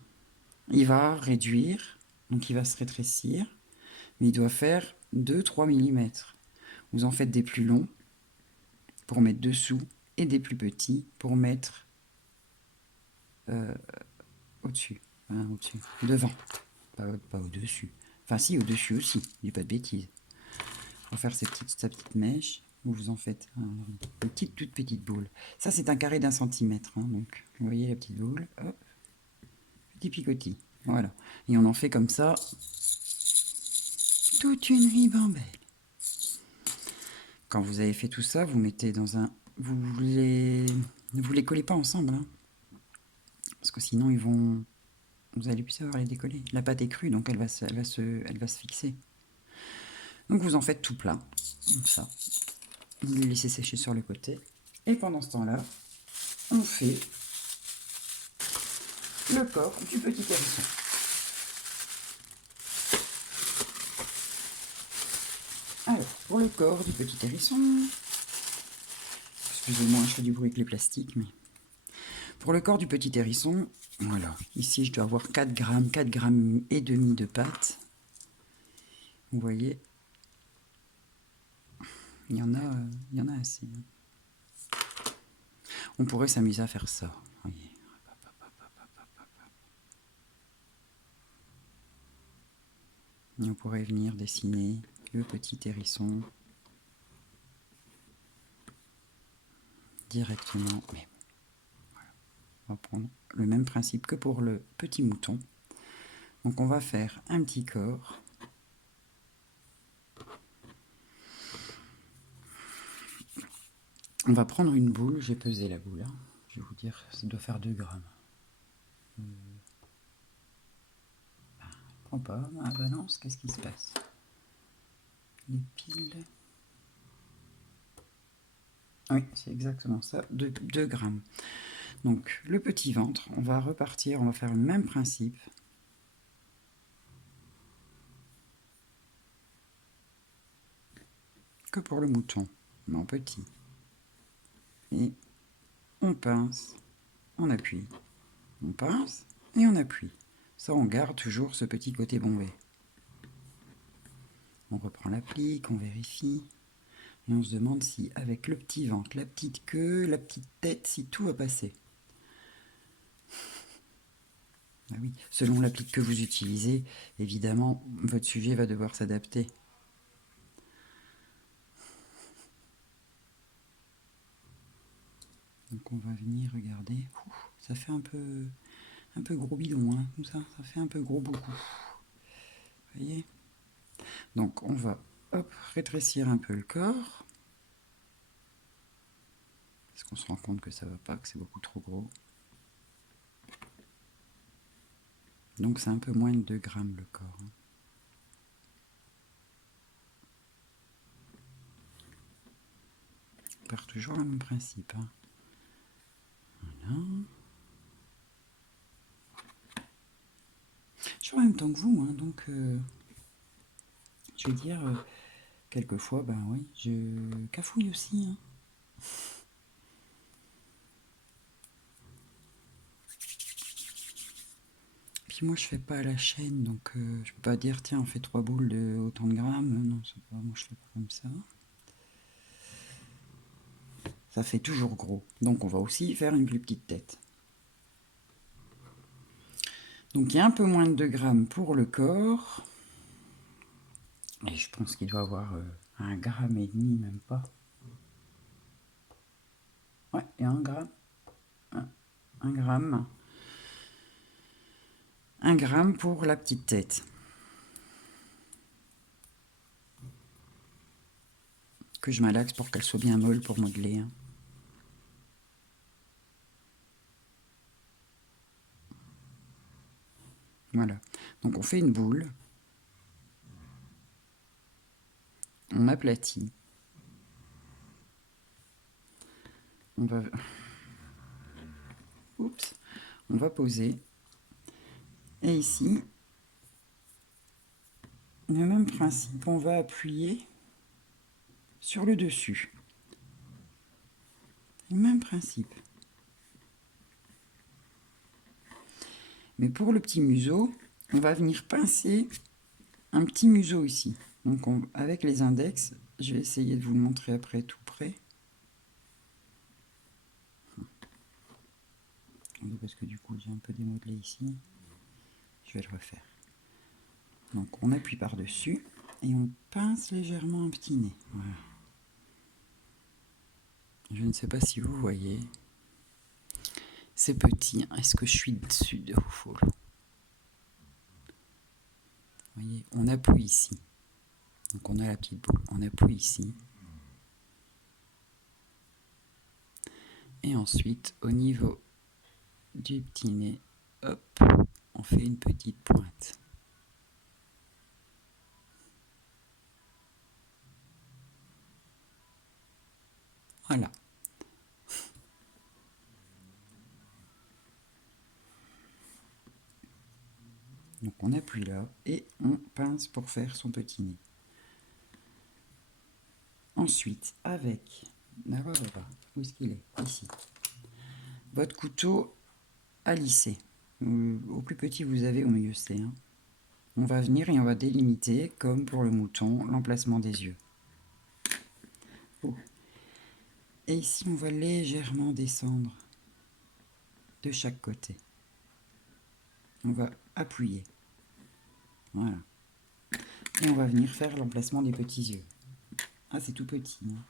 Il va réduire, donc il va se rétrécir, mais il doit faire 2-3 mm. Vous en faites des plus longs pour mettre dessous et des plus petits pour mettre au-dessus, devant, pas au-dessus. Enfin si, au-dessus aussi, il n'y a pas de bêtises. On va faire sa petite mèche, où vous en faites une toute petite boule. Ça c'est un carré d'1 centimètre, hein, donc vous voyez la petite boule, hop, petit picotis, voilà. Et on en fait comme ça, toute une ribambelle. Quand vous avez fait tout ça, vous mettez dans un... Vous les collez pas ensemble, hein, parce que sinon vous allez plus savoir les décoller. La pâte est crue, donc elle va se fixer. Donc vous en faites tout plein, comme ça. Vous les laissez sécher sur le côté. Et pendant ce temps-là, on fait le corps du petit hérisson. Alors, pour le corps du petit hérisson, excusez-moi, je fais du bruit avec les plastiques, mais pour le corps du petit hérisson, Voilà, ici je dois avoir 4 grammes, 4 grammes et demi de pâte. Vous voyez, il y en a assez. On pourrait s'amuser à faire ça. Voyez. Et on pourrait venir dessiner le petit hérisson directement. Mais voilà. On va prendre le même principe que pour le petit mouton. Donc on va faire un petit corps. On va prendre une boule, j'ai pesé la boule, hein. Je vais vous dire, ça doit faire 2 grammes. Prends pas, ma balance, qu'est-ce qui se passe? Les piles. Oui, c'est exactement ça, 2 grammes. Donc le petit ventre, on va repartir, on va faire le même principe. Que pour le mouton, mais en petit. Et on pince, on appuie, on pince et on appuie. Ça, on garde toujours ce petit côté bombé. On reprend l'applique, on vérifie. Et on se demande si, avec le petit ventre, la petite queue, la petite tête, si tout va passer. Ah oui, selon l'applique que vous utilisez, évidemment, votre sujet va devoir s'adapter. Donc on va venir regarder. Ça fait un peu gros bidon, hein, comme ça fait un peu gros beaucoup. Vous voyez? Donc on va rétrécir un peu le corps. Parce qu'on se rend compte que ça va pas, que c'est beaucoup trop gros. Donc c'est un peu moins de 2 grammes le corps. Hein. On part toujours le même principe. Hein. Voilà. Je suis en même temps que vous, hein, donc je vais dire, quelquefois, ben oui, je cafouille aussi. Hein. Puis moi, je fais pas à la chaîne, donc je peux pas dire, tiens, on fait 3 boules de autant de grammes. Non, c'est pas, moi je fais pas comme ça. Ça fait toujours gros. Donc on va aussi faire une plus petite tête. Donc il y a un peu moins de 2 grammes pour le corps. Et je pense qu'il doit avoir 1,5 gramme, même pas. Ouais, il y a 1 gramme. 1 gramme. 1 gramme pour la petite tête. Que je malaxe pour qu'elle soit bien molle pour modeler. Hein. Voilà. Donc on fait une boule. On aplatit. On va... Oups. On va poser. Et ici, le même principe, on va appuyer sur le dessus. Le même principe. Mais pour le petit museau, on va venir pincer un petit museau ici. Donc avec les index, je vais essayer de vous le montrer après tout près. Parce que du coup j'ai un peu démodelé ici. Je vais le refaire. Donc on appuie par-dessus et on pince légèrement un petit nez. Voilà. Je ne sais pas si vous voyez. C'est petit. Est-ce que je suis dessus de vous? Vous voyez, on appuie ici. Donc on a la petite boule. On appuie ici. Et ensuite, au niveau du petit nez, hop, on fait une petite pointe. Voilà. Donc on appuie là et on pince pour faire son petit nez. Ensuite, avec... Où est-ce qu'il est? Ici. Votre couteau à lisser. Au plus petit vous avez, au mieux c'est. Hein. On va venir et on va délimiter, comme pour le mouton, l'emplacement des yeux. Oh. Et ici, on va légèrement descendre de chaque côté. On va appuyer. Voilà. Et on va venir faire l'emplacement des petits yeux. Ah, c'est tout petit. Hein.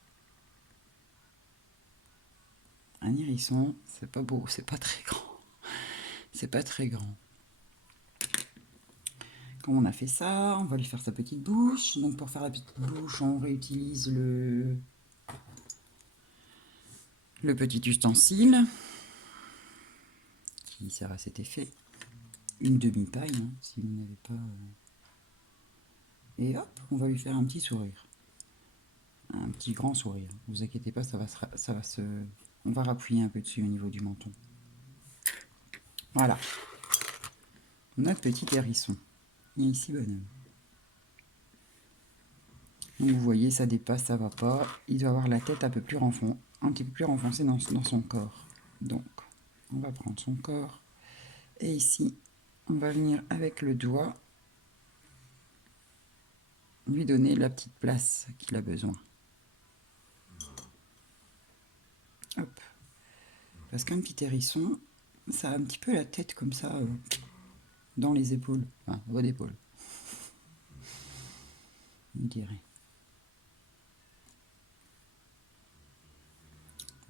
Un hérisson, c'est pas beau, c'est pas très grand. C'est pas très grand. Quand on a fait ça, on va lui faire sa petite bouche. Donc pour faire la petite bouche, on réutilise le petit ustensile qui sert à cet effet. Une demi-paille, hein, si vous n'avez pas... Et hop, on va lui faire un petit sourire. Un petit grand sourire. Ne vous inquiétez pas, ça va se... On va rappuyer un peu dessus au niveau du menton. Voilà. Notre petit hérisson. Et ici, bonhomme. Donc vous voyez, ça dépasse, ça va pas. Il doit avoir la tête un peu plus un petit peu plus renfoncée dans son corps. Donc, on va prendre son corps. Et ici, on va venir avec le doigt lui donner la petite place qu'il a besoin. Hop. Parce qu'un petit hérisson, ça a un petit peu la tête comme ça, dans les épaules. Enfin, au haut d'épaule. On dirait.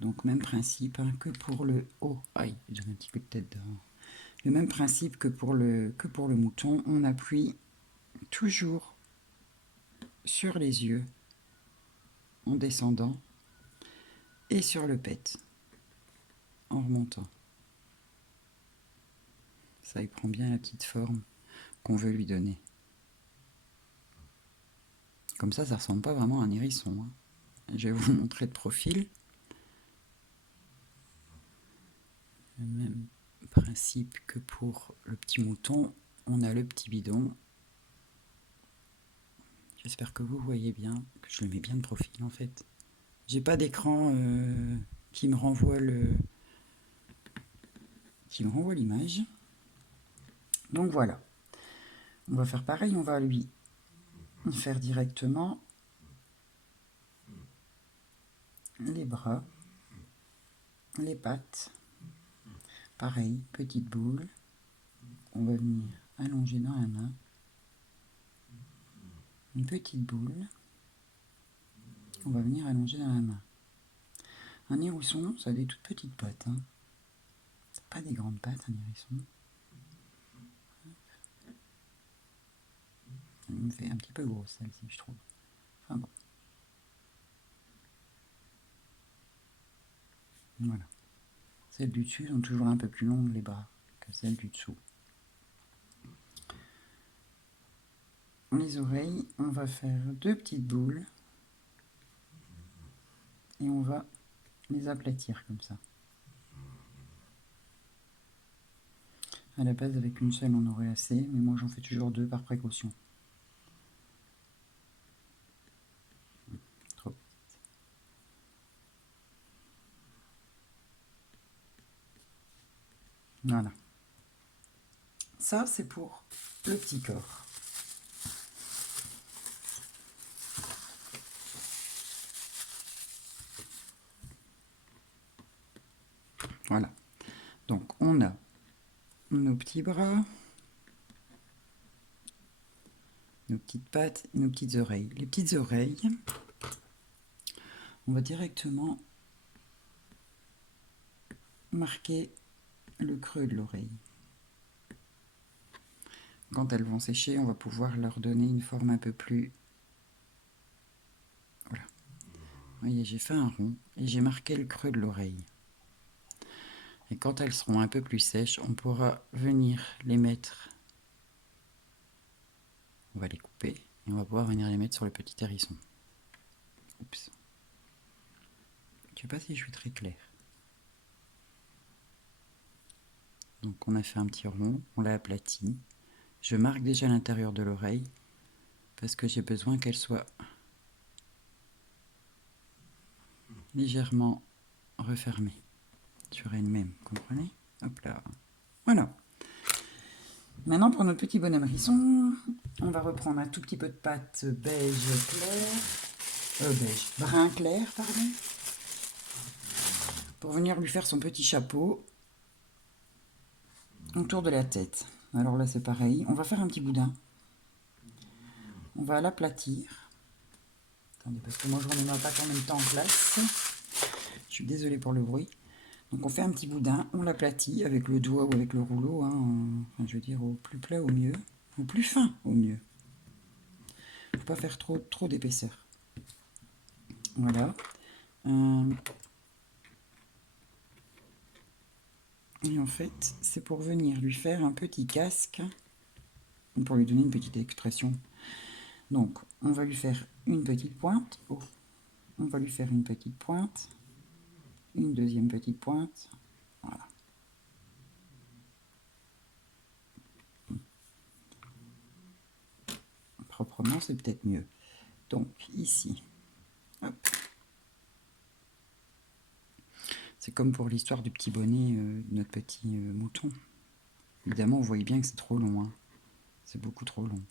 Donc même principe hein, que pour le... Oh, aïe, j'ai un petit coup de tête devant. Le même principe que pour le mouton, on appuie toujours sur les yeux en descendant et sur le pet en remontant. Ça, il prend bien la petite forme qu'on veut lui donner. Comme ça ressemble pas vraiment à un hérisson. Hein. Je vais vous montrer de profil. Le même principe que pour le petit mouton, on a le petit bidon. J'espère que vous voyez bien, que je le mets bien de profil en fait. J'ai pas d'écran qui me renvoie l'image. Donc voilà. On va faire pareil, on va lui faire directement les bras, les pattes. Pareil, petite boule. On va venir allonger dans la main. Une petite boule. On va venir allonger dans la main. Un hérisson, ça a des toutes petites pattes. Hein. Pas des grandes pattes, un hérisson. Elle me fait un petit peu grosse celle-ci, je trouve. Enfin bon. Voilà. Celles du dessus sont toujours un peu plus longues les bras que celles du dessous. Les oreilles, on va faire deux petites boules et on va les aplatir comme ça. À la base, avec une seule, on aurait assez, mais moi j'en fais toujours deux par précaution. Trop. Voilà. Ça, c'est pour le petit corps. Voilà. Donc, on a nos petits bras, nos petites pattes et nos petites oreilles. Les petites oreilles, on va directement marquer le creux de l'oreille. Quand elles vont sécher, on va pouvoir leur donner une forme un peu plus... Voilà. Vous voyez, j'ai fait un rond et j'ai marqué le creux de l'oreille. Et quand elles seront un peu plus sèches, on pourra venir les mettre... On va les couper et on va pouvoir venir les mettre sur le petit hérisson. Oups. Je sais pas si je suis très clair. Donc on a fait un petit rond, on l'a aplati. Je marque déjà l'intérieur de l'oreille parce que j'ai besoin qu'elle soit légèrement refermée sur elle-même, comprenez? Hop là. Voilà. Maintenant, pour notre petit bonhomme hérisson, on va reprendre un tout petit peu de pâte beige clair, brun clair, pardon, pour venir lui faire son petit chapeau autour de la tête. Alors là, c'est pareil, on va faire un petit boudin. On va l'aplatir. Attendez, parce que moi, je remets ma pâte en même temps en classe. Je suis désolée pour le bruit. Donc on fait un petit boudin, on l'aplatit avec le doigt ou avec le rouleau, hein, enfin, je veux dire au plus plat au mieux, au plus fin au mieux. Il ne faut pas faire trop d'épaisseur. Voilà. Et en fait, c'est pour venir lui faire un petit casque, pour lui donner une petite expression. Donc, on va lui faire une petite pointe. Oh. On va lui faire une petite pointe, une deuxième petite pointe. Voilà. Proprement, c'est peut-être mieux. Donc, ici, hop. C'est comme pour l'histoire du petit bonnet de notre petit mouton. Évidemment, vous voyez bien que c'est trop long. Hein. C'est beaucoup trop long.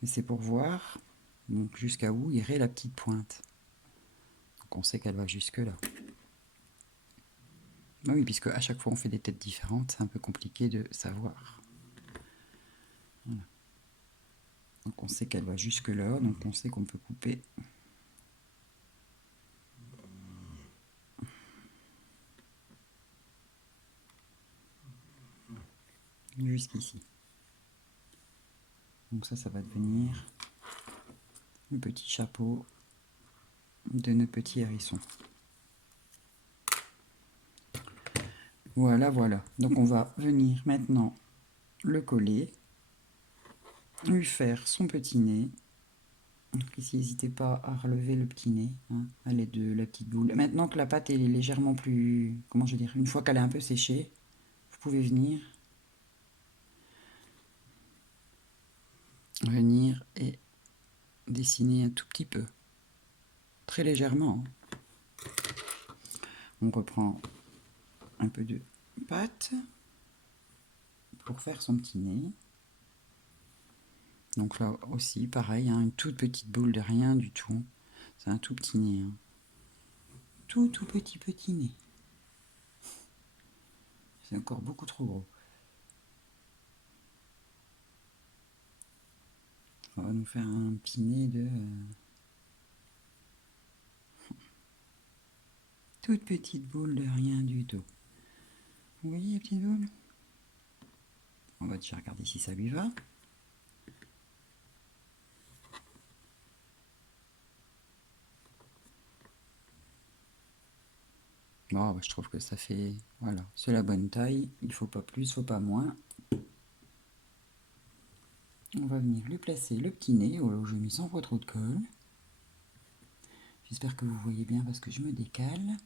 Mais c'est pour voir jusqu'à où irait la petite pointe. Donc on sait qu'elle va jusque là. Bah oui, puisque à chaque fois on fait des têtes différentes, c'est un peu compliqué de savoir. Voilà. Donc on sait qu'elle va jusque là, donc on sait qu'on peut couper. Jusqu'ici. Donc ça va devenir le petit chapeau de nos petits hérissons. Voilà, voilà. Donc on va venir maintenant le coller, lui faire son petit nez. Donc ici, n'hésitez pas à relever le petit nez hein, à l'aide de la petite boule. Maintenant que la pâte est légèrement plus... Comment je veux dire? Une fois qu'elle est un peu séchée, vous pouvez venir et dessiner un tout petit peu. Très légèrement. On reprend un peu de pâte pour faire son petit nez. Donc là aussi, pareil, hein, une toute petite boule de rien du tout. C'est un tout petit nez. Hein. Tout petit nez. C'est encore beaucoup trop gros. On va nous faire un petit nez de... toute petite boule de rien du tout. Vous voyez la petite boule? On va déjà regarder si ça lui va. Bon, bah, je trouve que ça fait... Voilà, c'est la bonne taille. Il ne faut pas plus, il ne faut pas moins. On va venir lui placer le petit nez. Oh là, je mis sans trop de colle. J'espère que vous voyez bien parce que je me décale.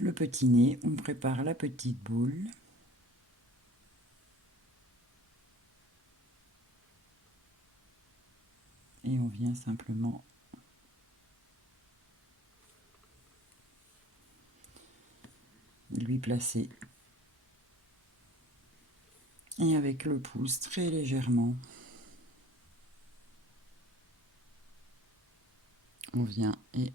Le petit nez, on prépare la petite boule. Et on vient simplement lui placer. Et avec le pouce, très légèrement, on vient et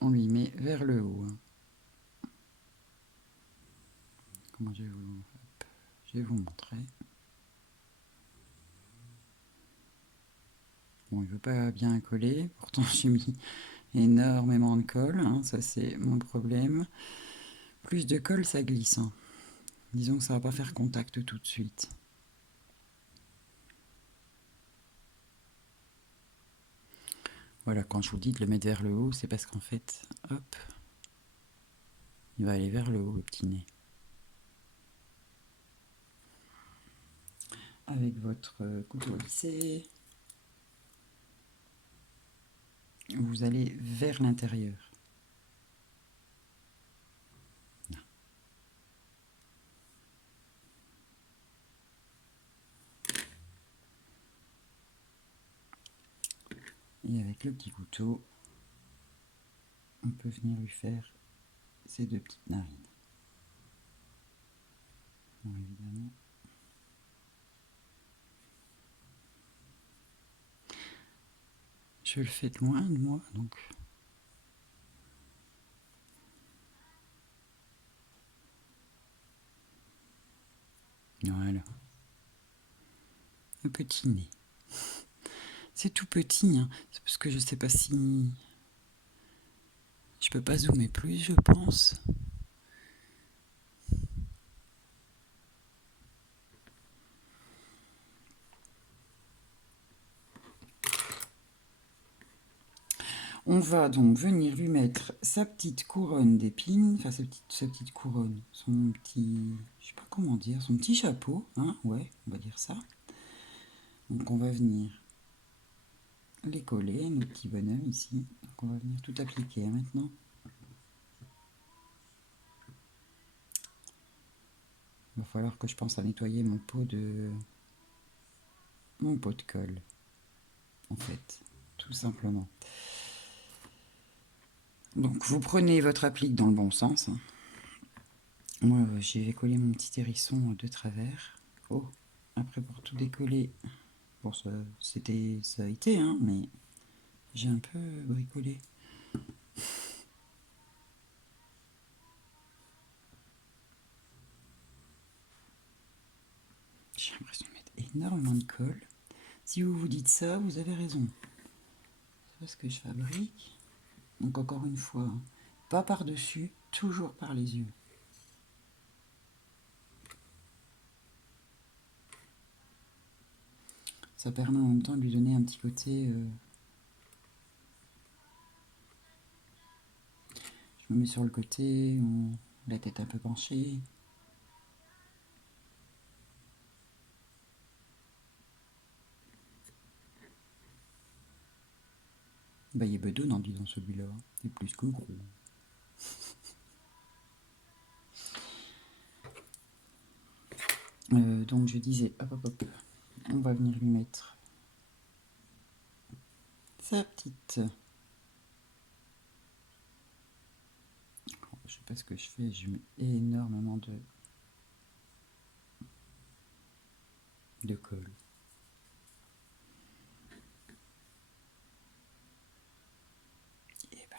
on lui met vers le haut. Comment je vais vous montrer. Bon, il ne veut pas bien coller, pourtant j'ai mis énormément de colle, hein, ça c'est mon problème. Plus de colle, ça glisse. Hein. Disons que ça va pas faire contact tout de suite. Voilà, quand je vous dis de le mettre vers le haut, c'est parce qu'en fait, hop, il va aller vers le haut, le petit nez. Avec votre couteau lissé, vous allez vers l'intérieur. Et avec le petit couteau, on peut venir lui faire ces 2 petites narines. Bon, évidemment. Je le fais de loin de moi, donc. Voilà. Le petit nez. C'est tout petit, hein. C'est parce que je sais pas si... Je peux pas zoomer plus, je pense. On va donc venir lui mettre sa petite couronne d'épines, enfin sa petite couronne, son petit, je sais pas comment dire, son petit chapeau, hein, ouais, on va dire ça. Donc on va venir les coller, nos petits bonhommes ici. Donc on va venir tout appliquer maintenant. Il va falloir que je pense à nettoyer mon pot de colle, en fait, tout simplement. Donc vous prenez votre applique dans le bon sens. Hein. Moi, j'y vais coller mon petit hérisson de travers. Oh, après pour tout décoller, bon ça a été, hein, mais j'ai un peu bricolé. J'ai l'impression de mettre énormément de colle. Si vous vous dites ça, vous avez raison. C'est ce que je fabrique. Donc encore une fois, pas par-dessus, toujours par les yeux. Ça permet en même temps de lui donner un petit côté... Je me mets sur le côté, la tête un peu penchée. Bah, il est bedoun, en disant celui-là. Il est plus que gros. Donc je disais, hop hop hop, on va venir lui mettre sa petite... Je sais pas ce que je fais, je mets énormément de colle. Et ben,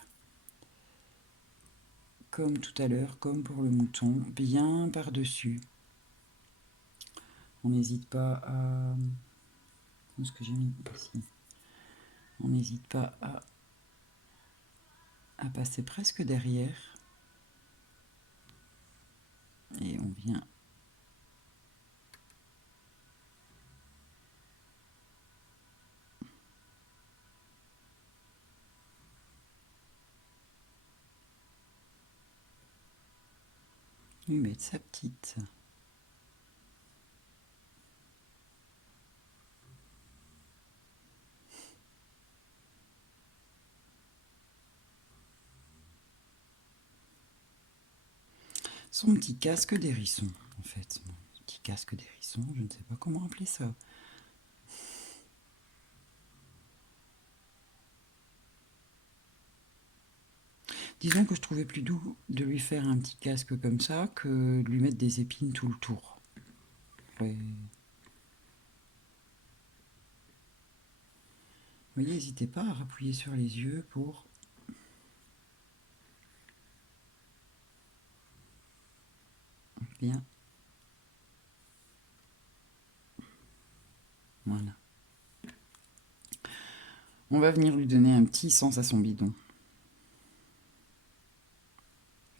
comme tout à l'heure, comme pour le mouton, bien par-dessus. On n'hésite pas à... Ce que j'ai mis ici. On n'hésite pas à passer presque derrière. Et on vient... lui mettre sa petite... son petit casque d'hérisson, en fait. Mon petit casque d'hérisson, je ne sais pas comment appeler ça. Disons que je trouvais plus doux de lui faire un petit casque comme ça que de lui mettre des épines tout le tour. Ouais. Vous voyez, n'hésitez pas à appuyer sur les yeux pour... Bien. Voilà. On va venir lui donner un petit sens à son bidon.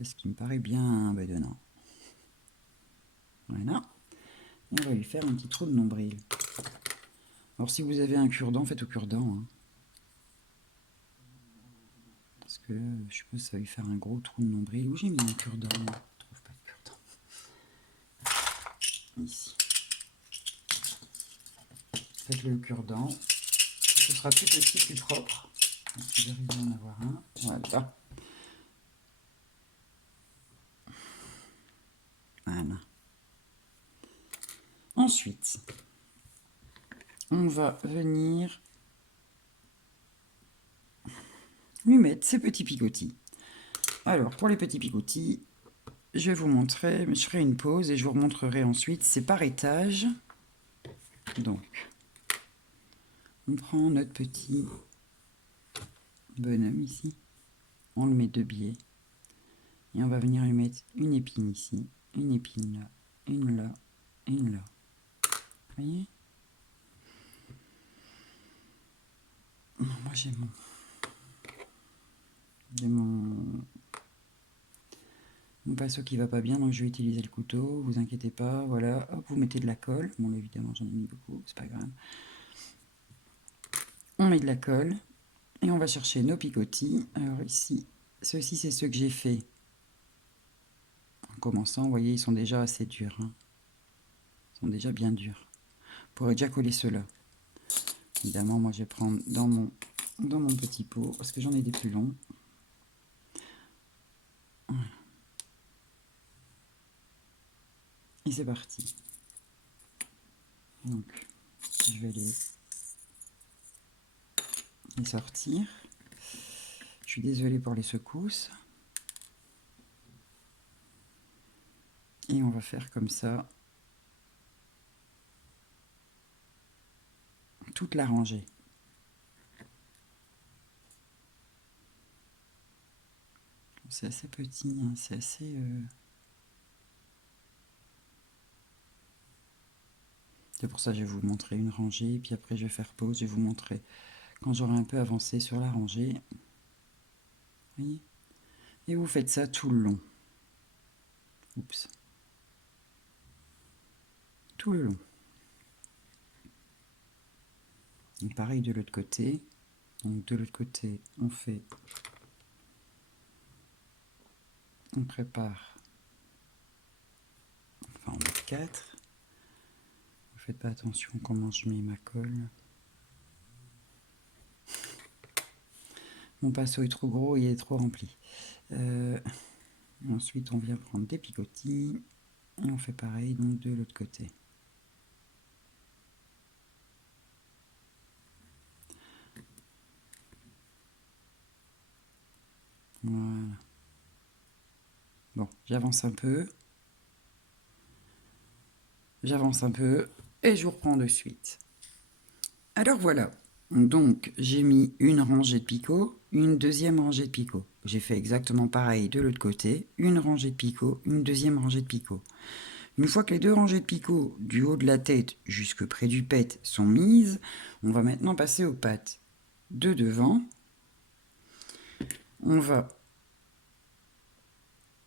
Ce qui me paraît bien bedonnant. Voilà. Et on va lui faire un petit trou de nombril. Alors si vous avez un cure-dent, faites au cure-dent. Hein. Parce que je suppose que ça va lui faire un gros trou de nombril. Où j'ai mis un cure-dent? Je ne trouve pas de cure-dent. Ici. Faites le cure-dent. Ce sera plus petit, plus propre. Si j'arrive à en avoir un. Voilà. Voilà. Ensuite, on va venir lui mettre ses petits picotis. Alors, pour les petits picotis, je vais vous montrer, je ferai une pause et je vous remontrerai ensuite. C'est par étage. Donc, on prend notre petit bonhomme ici. On le met de biais. Et on va venir lui mettre une épine ici, une épine là, une là, une là. Vous voyez? Moi j'ai mon pinceau qui va pas bien, donc je vais utiliser le couteau, vous inquiétez pas, voilà, hop, vous mettez de la colle, bon là, évidemment j'en ai mis beaucoup, c'est pas grave. On met de la colle, et on va chercher nos picotis. Alors ici, ceux-ci c'est ceux que j'ai fait en commençant, vous voyez, ils sont déjà assez durs, hein. Ils sont déjà bien durs. Vous pourrez déjà coller ceux-là. Évidemment, moi je vais prendre dans mon petit pot, parce que j'en ai des plus longs. Voilà. Et c'est parti. Donc, je vais les sortir. Je suis désolée pour les secousses. Et on va faire comme ça toute la rangée. C'est assez petit, hein, c'est assez... C'est pour ça que je vais vous montrer une rangée, puis après je vais faire pause, je vais vous montrer quand j'aurai un peu avancé sur la rangée. Vous voyez? Et vous faites ça tout le long. Oups. Tout le long. Et pareil de l'autre côté. Donc de l'autre côté, on prépare, enfin on met 4. Vous faites pas attention comment je mets ma colle. Mon pinceau est trop gros, il est trop rempli. Ensuite, on vient prendre des picotis et on fait pareil donc de l'autre côté. Voilà. Bon, j'avance un peu. J'avance un peu et je vous reprends de suite. Alors voilà. Donc, j'ai mis une rangée de picots, une deuxième rangée de picots. J'ai fait exactement pareil de l'autre côté. Une rangée de picots, une deuxième rangée de picots. Une fois que les deux rangées de picots du haut de la tête jusque près du pet sont mises, on va maintenant passer aux pattes de devant. On va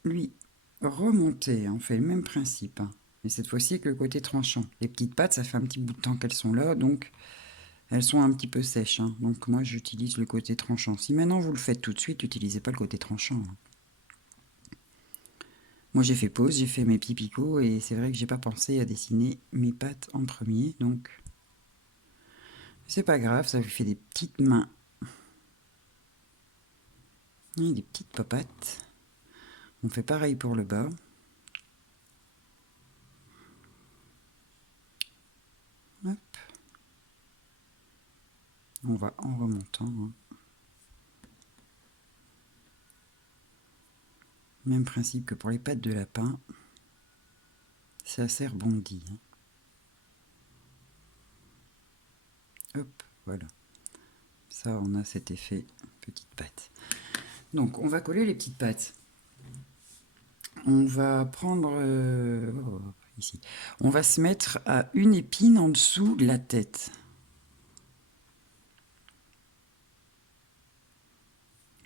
lui remonter, on fait le même principe, hein. Mais cette fois-ci avec le côté tranchant. Les petites pattes, ça fait un petit bout de temps qu'elles sont là, donc elles sont un petit peu sèches, hein. Donc moi j'utilise le côté tranchant. Si maintenant vous le faites tout de suite, n'utilisez pas le côté tranchant, hein. Moi j'ai fait pause, j'ai fait mes petits picots et c'est vrai que j'ai pas pensé à dessiner mes pattes en premier, donc c'est pas grave, ça lui fait des petites mains. Et des petites papates. On fait pareil pour le bas. Hop. On va en remontant, hein. Même principe que pour les pattes de lapin. C'est assez rebondi, hein. Hop, voilà. Ça, on a cet effet petite patte. Donc, on va coller les petites pattes. On va prendre... ici. On va se mettre à une épine en dessous de la tête.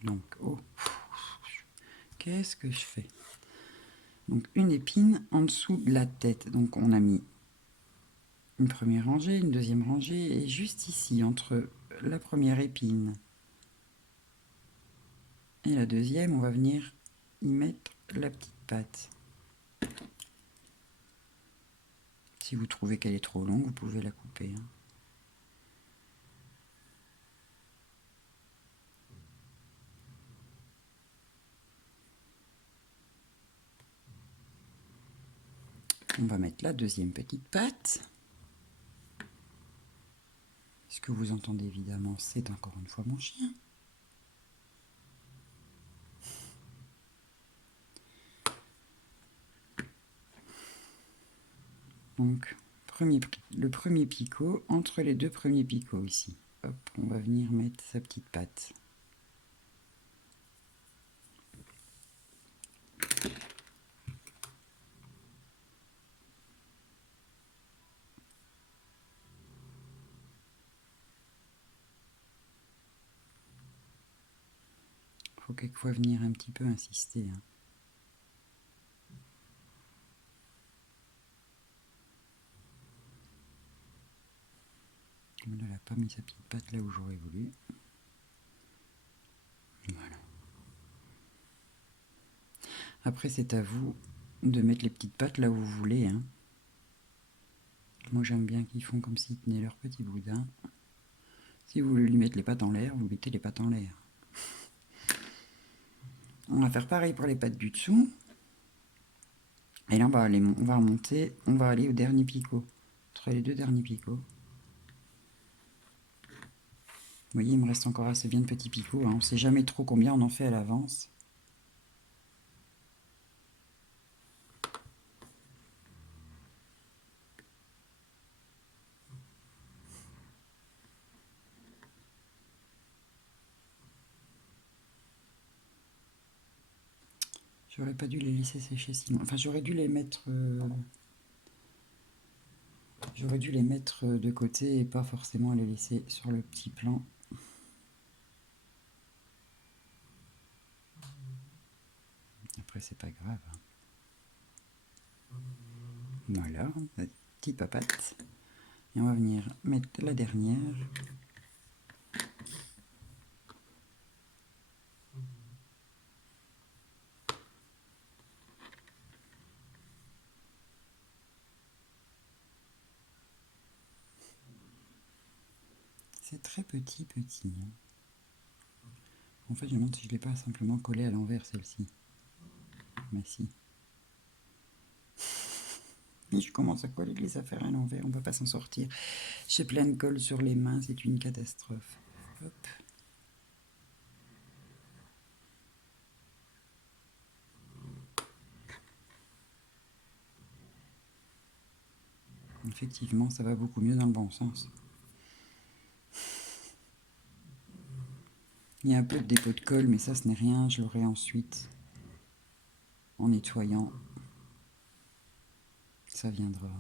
Donc, oh, qu'est-ce que je fais? Donc, une épine en dessous de la tête. Donc, on a mis une première rangée, une deuxième rangée, et juste ici, entre la première épine et la deuxième, on va venir y mettre la petite patte. Si vous trouvez qu'elle est trop longue, vous pouvez la couper, hein. On va mettre la deuxième petite patte. Ce que vous entendez évidemment, c'est encore une fois mon chien. Donc, le premier picot entre les deux premiers picots ici. Hop, on va venir mettre sa petite patte. Il faut quelquefois venir un petit peu insister. Hein. Elle n'a pas mis sa petite patte là où j'aurais voulu. Voilà. Après, c'est à vous de mettre les petites pattes là où vous voulez. Hein. Moi, j'aime bien qu'ils font comme s'ils tenaient leur petit boudin. Si vous voulez lui mettre les pattes en l'air, vous mettez les pattes en l'air. On va faire pareil pour les pattes du dessous. Et là, on va remonter, on va aller au dernier picot. Entre les deux derniers picots. Vous voyez, il me reste encore assez bien de petits picots. Hein. On ne sait jamais trop combien on en fait à l'avance. J'aurais pas dû les laisser sécher sinon. Enfin, j'aurais dû les mettre... J'aurais dû les mettre de côté et pas forcément les laisser sur le petit plan. Après, c'est pas grave. Voilà, la petite papate. Et on va venir mettre la dernière. C'est très petit. Hein. En fait, je me demande si je ne l'ai pas simplement collé à l'envers, celle-ci. Mais si. Et je commence à coller les affaires à l'envers, on ne va pas s'en sortir. J'ai plein de colle sur les mains, c'est une catastrophe. Hop. Effectivement, ça va beaucoup mieux dans le bon sens. Il y a un peu de dépôt de colle, mais ça, ce n'est rien. Je l'aurai ensuite en nettoyant. Ça viendra.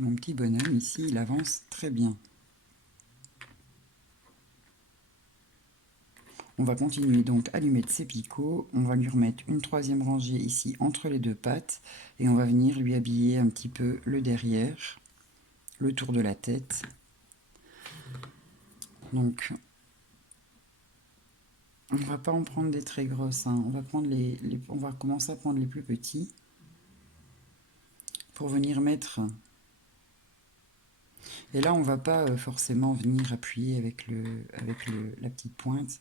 Mon petit bonhomme, ici, il avance très bien. On va continuer donc à lui mettre ses picots. On va lui remettre une troisième rangée ici entre les deux pattes. Et on va venir lui habiller un petit peu le derrière, le tour de la tête. Donc, on ne va pas en prendre des très grosses. Hein. On va commencer à prendre les plus petits. Pour venir mettre... Et là, on ne va pas forcément venir appuyer avec la petite pointe.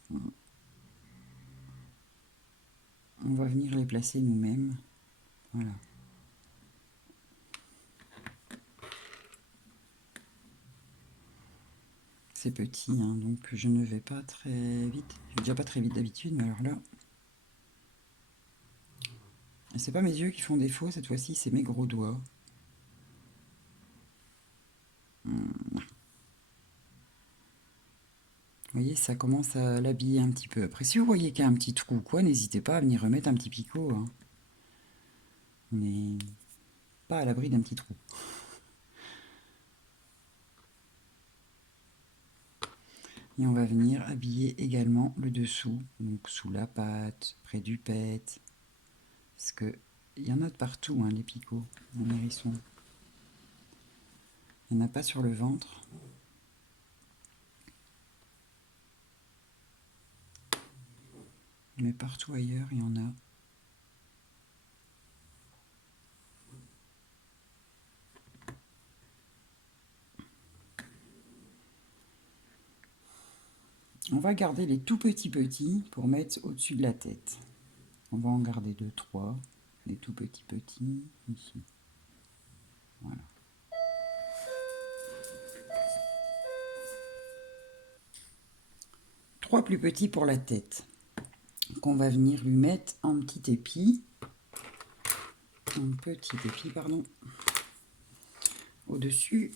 On va venir les placer nous-mêmes. Voilà. C'est petit, hein, donc je ne vais pas très vite. Je vais déjà pas très vite d'habitude, mais alors là... C'est pas mes yeux qui font défaut, cette fois-ci, c'est mes gros doigts. Vous voyez, ça commence à l'habiller un petit peu. Après, si vous voyez qu'il y a un petit trou ou quoi, n'hésitez pas à venir remettre un petit picot. Hein. Mais pas à l'abri d'un petit trou. Et on va venir habiller également le dessous, donc sous la patte, près du pet. Parce que il y en a de partout, hein, les picots, en hérisson. Il n'y en a pas sur le ventre. Mais partout ailleurs, il y en a. On va garder les tout petits pour mettre au-dessus de la tête. On va en garder 2, 3, les tout petits ici. Voilà. 3 plus petits pour la tête qu'on va venir lui mettre un petit épi, pardon, au-dessus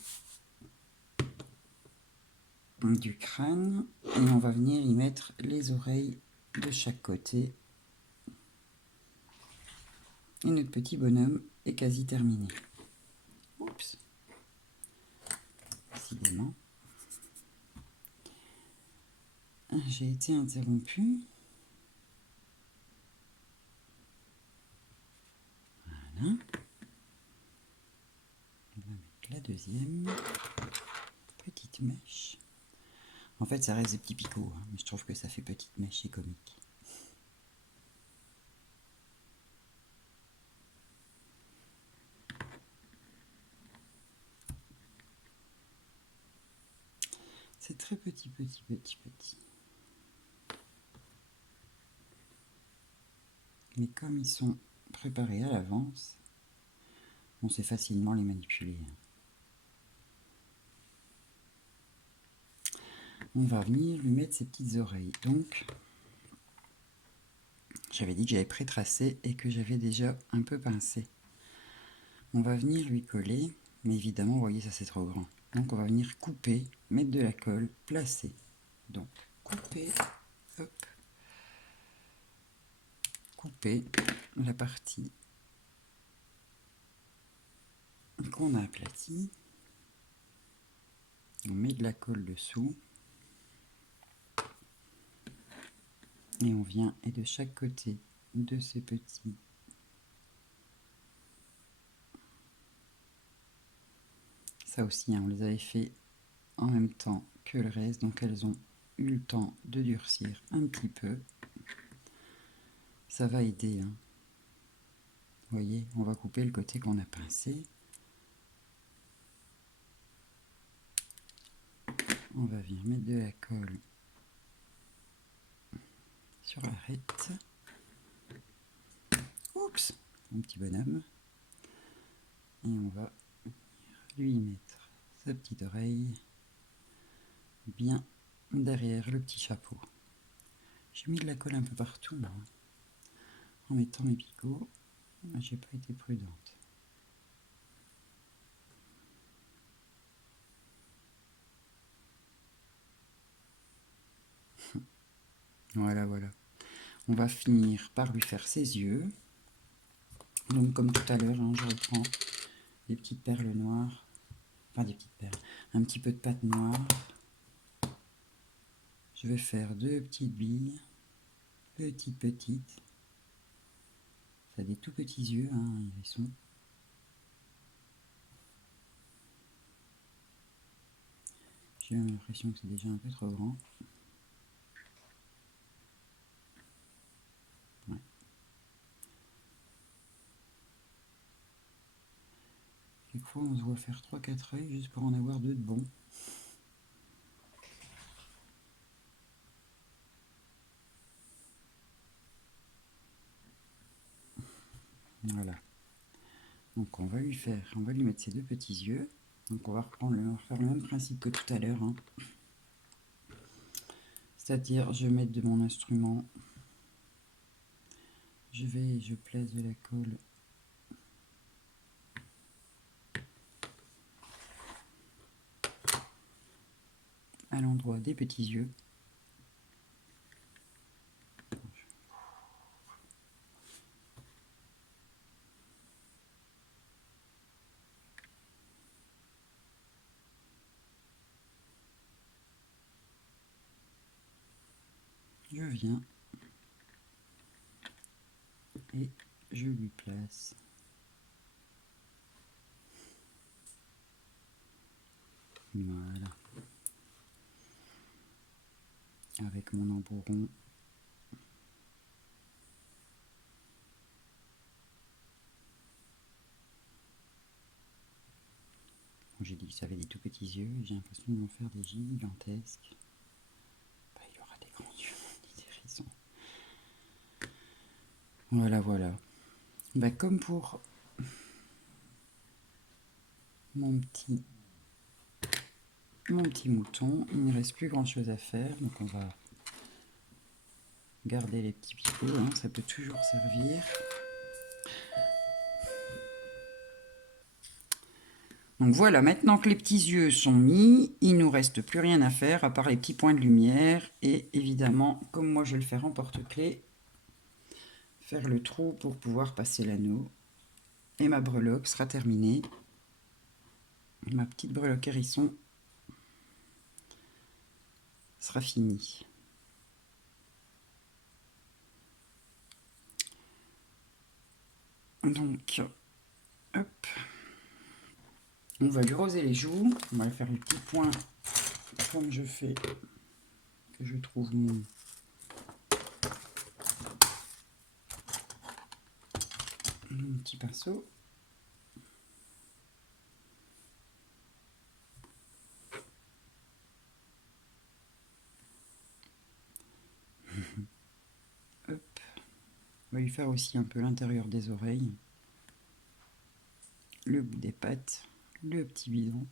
du crâne, et on va venir y mettre les oreilles de chaque côté. Et notre petit bonhomme est quasi terminé. Oups. Décidément, j'ai été interrompue. Voilà. On va mettre la deuxième petite mèche. En fait, ça reste des petits picots, hein, mais je trouve que ça fait petite mèche et comique. C'est très petit. Mais comme ils sont préparés à l'avance, on sait facilement les manipuler. On va venir lui mettre ses petites oreilles. Donc, j'avais dit que j'avais pré-tracé et que j'avais déjà un peu pincé. On va venir lui coller, mais évidemment, vous voyez, ça c'est trop grand. Donc, on va venir couper, mettre de la colle, placer. Donc, couper, hop, couper la partie qu'on a aplatie. On met de la colle dessous. Et on vient, et de chaque côté de ces petits ça aussi, hein, on les avait fait en même temps que le reste, donc elles ont eu le temps de durcir un petit peu. Ça va aider, hein. Vous voyez, on va couper le côté qu'on a pincé. On va venir mettre de la colle sur l'arête. Oups, mon petit bonhomme. Et on va lui mettre sa petite oreille bien derrière le petit chapeau. J'ai mis de la colle un peu partout, moi, en mettant mes picots. J'ai pas été prudente. Voilà. On va finir par lui faire ses yeux. Donc comme tout à l'heure, hein, je reprends des petites perles noires. Enfin des petites perles. Un petit peu de pâte noire. Je vais faire 2 petites billes. Petites. Ça a des tout petits yeux, hein, ils sont. J'ai l'impression que c'est déjà un peu trop grand. Ouais. Quelquefois on se voit faire 3-4 œils juste pour en avoir 2 de bons. Voilà. Donc on va lui mettre ses 2 petits yeux. Donc on va faire le même principe que tout à l'heure, hein. C'est-à-dire, je vais mettre de mon instrument, je place de la colle à l'endroit des petits yeux. Je viens et je lui place voilà, avec mon embouron. Bon, j'ai dit que ça avait des tout petits yeux, j'ai l'impression de m'en faire des gigantesques. Bah, il aura des grands yeux, mon petit hérisson. Voilà. Bah, comme pour mon petit mouton, il ne reste plus grand chose à faire, donc on va garder les petits picots, hein, ça peut toujours servir. Donc voilà, maintenant que les petits yeux sont mis, il ne nous reste plus rien à faire à part les petits points de lumière. Et évidemment, comme moi je vais le faire en porte-clés, faire le trou pour pouvoir passer l'anneau. Et ma breloque sera terminée. Ma petite breloque hérisson sera finie. Donc, hop. On va lui roser les joues. On va faire les petits points comme je fais, que je trouve mon petit pinceau. Hop. On va lui faire aussi un peu l'intérieur des oreilles, le bout des pattes, le petit bidon.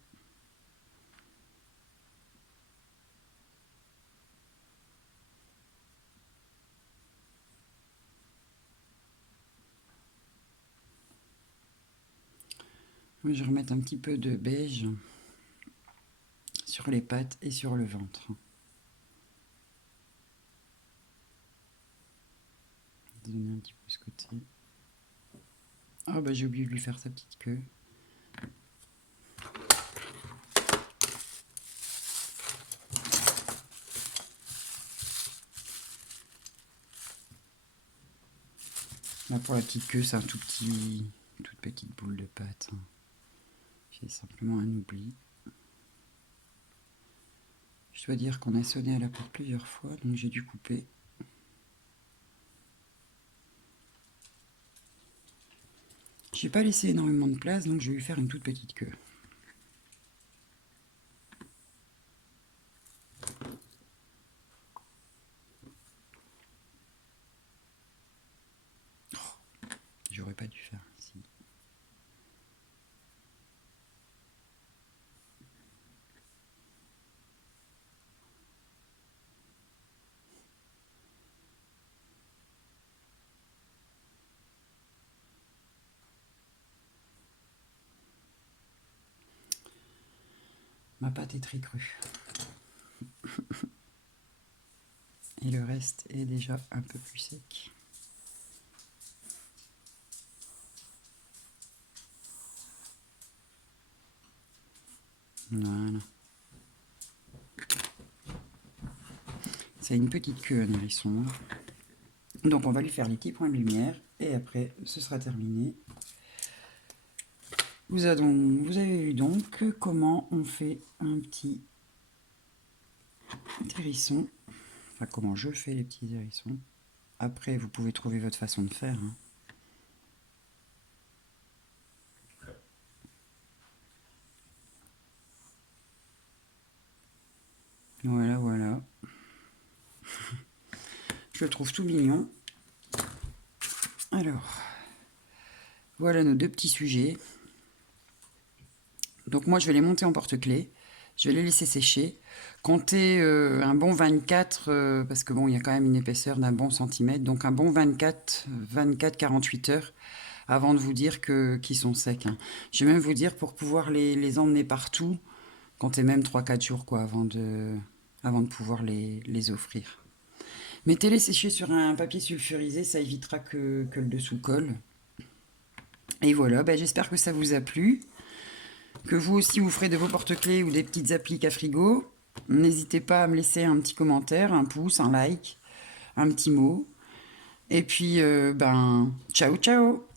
Je vais remettre un petit peu de beige sur les pattes et sur le ventre. Donner un petit peu ce côté. Ah bah j'ai oublié de lui faire sa petite queue. Là pour la petite queue, c'est un toute petite boule de pâte. C'est simplement un oubli. Je dois dire qu'on a sonné à la porte plusieurs fois, donc j'ai dû couper. J'ai pas laissé énormément de place, donc je vais lui faire une toute petite queue. Oh, j'aurais pas dû faire ici. Ma pâte est très crue. Et le reste est déjà un peu plus sec. Voilà. C'est une petite queue, un hérisson. Donc on va lui faire les petits points de lumière et après ce sera terminé. Vous avez vu donc comment on fait un petit hérisson. Enfin, comment je fais les petits hérissons. Après, vous pouvez trouver votre façon de faire. Hein. Voilà, voilà. Je le trouve tout mignon. Alors, voilà nos deux petits sujets. Donc moi, je vais les monter en porte-clés. Je vais les laisser sécher. Comptez un bon 24, parce que bon, il y a quand même une épaisseur d'un bon centimètre. Donc un bon 24-48 heures avant de vous dire qu'ils sont secs. Hein. Je vais même vous dire, pour pouvoir les emmener partout, comptez même 3-4 jours quoi, avant de pouvoir les offrir. Mettez-les sécher sur un papier sulfurisé, ça évitera que le dessous colle. Et voilà, ben, j'espère que ça vous a plu. Que vous aussi vous ferez de vos porte-clés ou des petites appliques à frigo. N'hésitez pas à me laisser un petit commentaire, un pouce, un like, un petit mot. Et puis, ben, ciao ciao!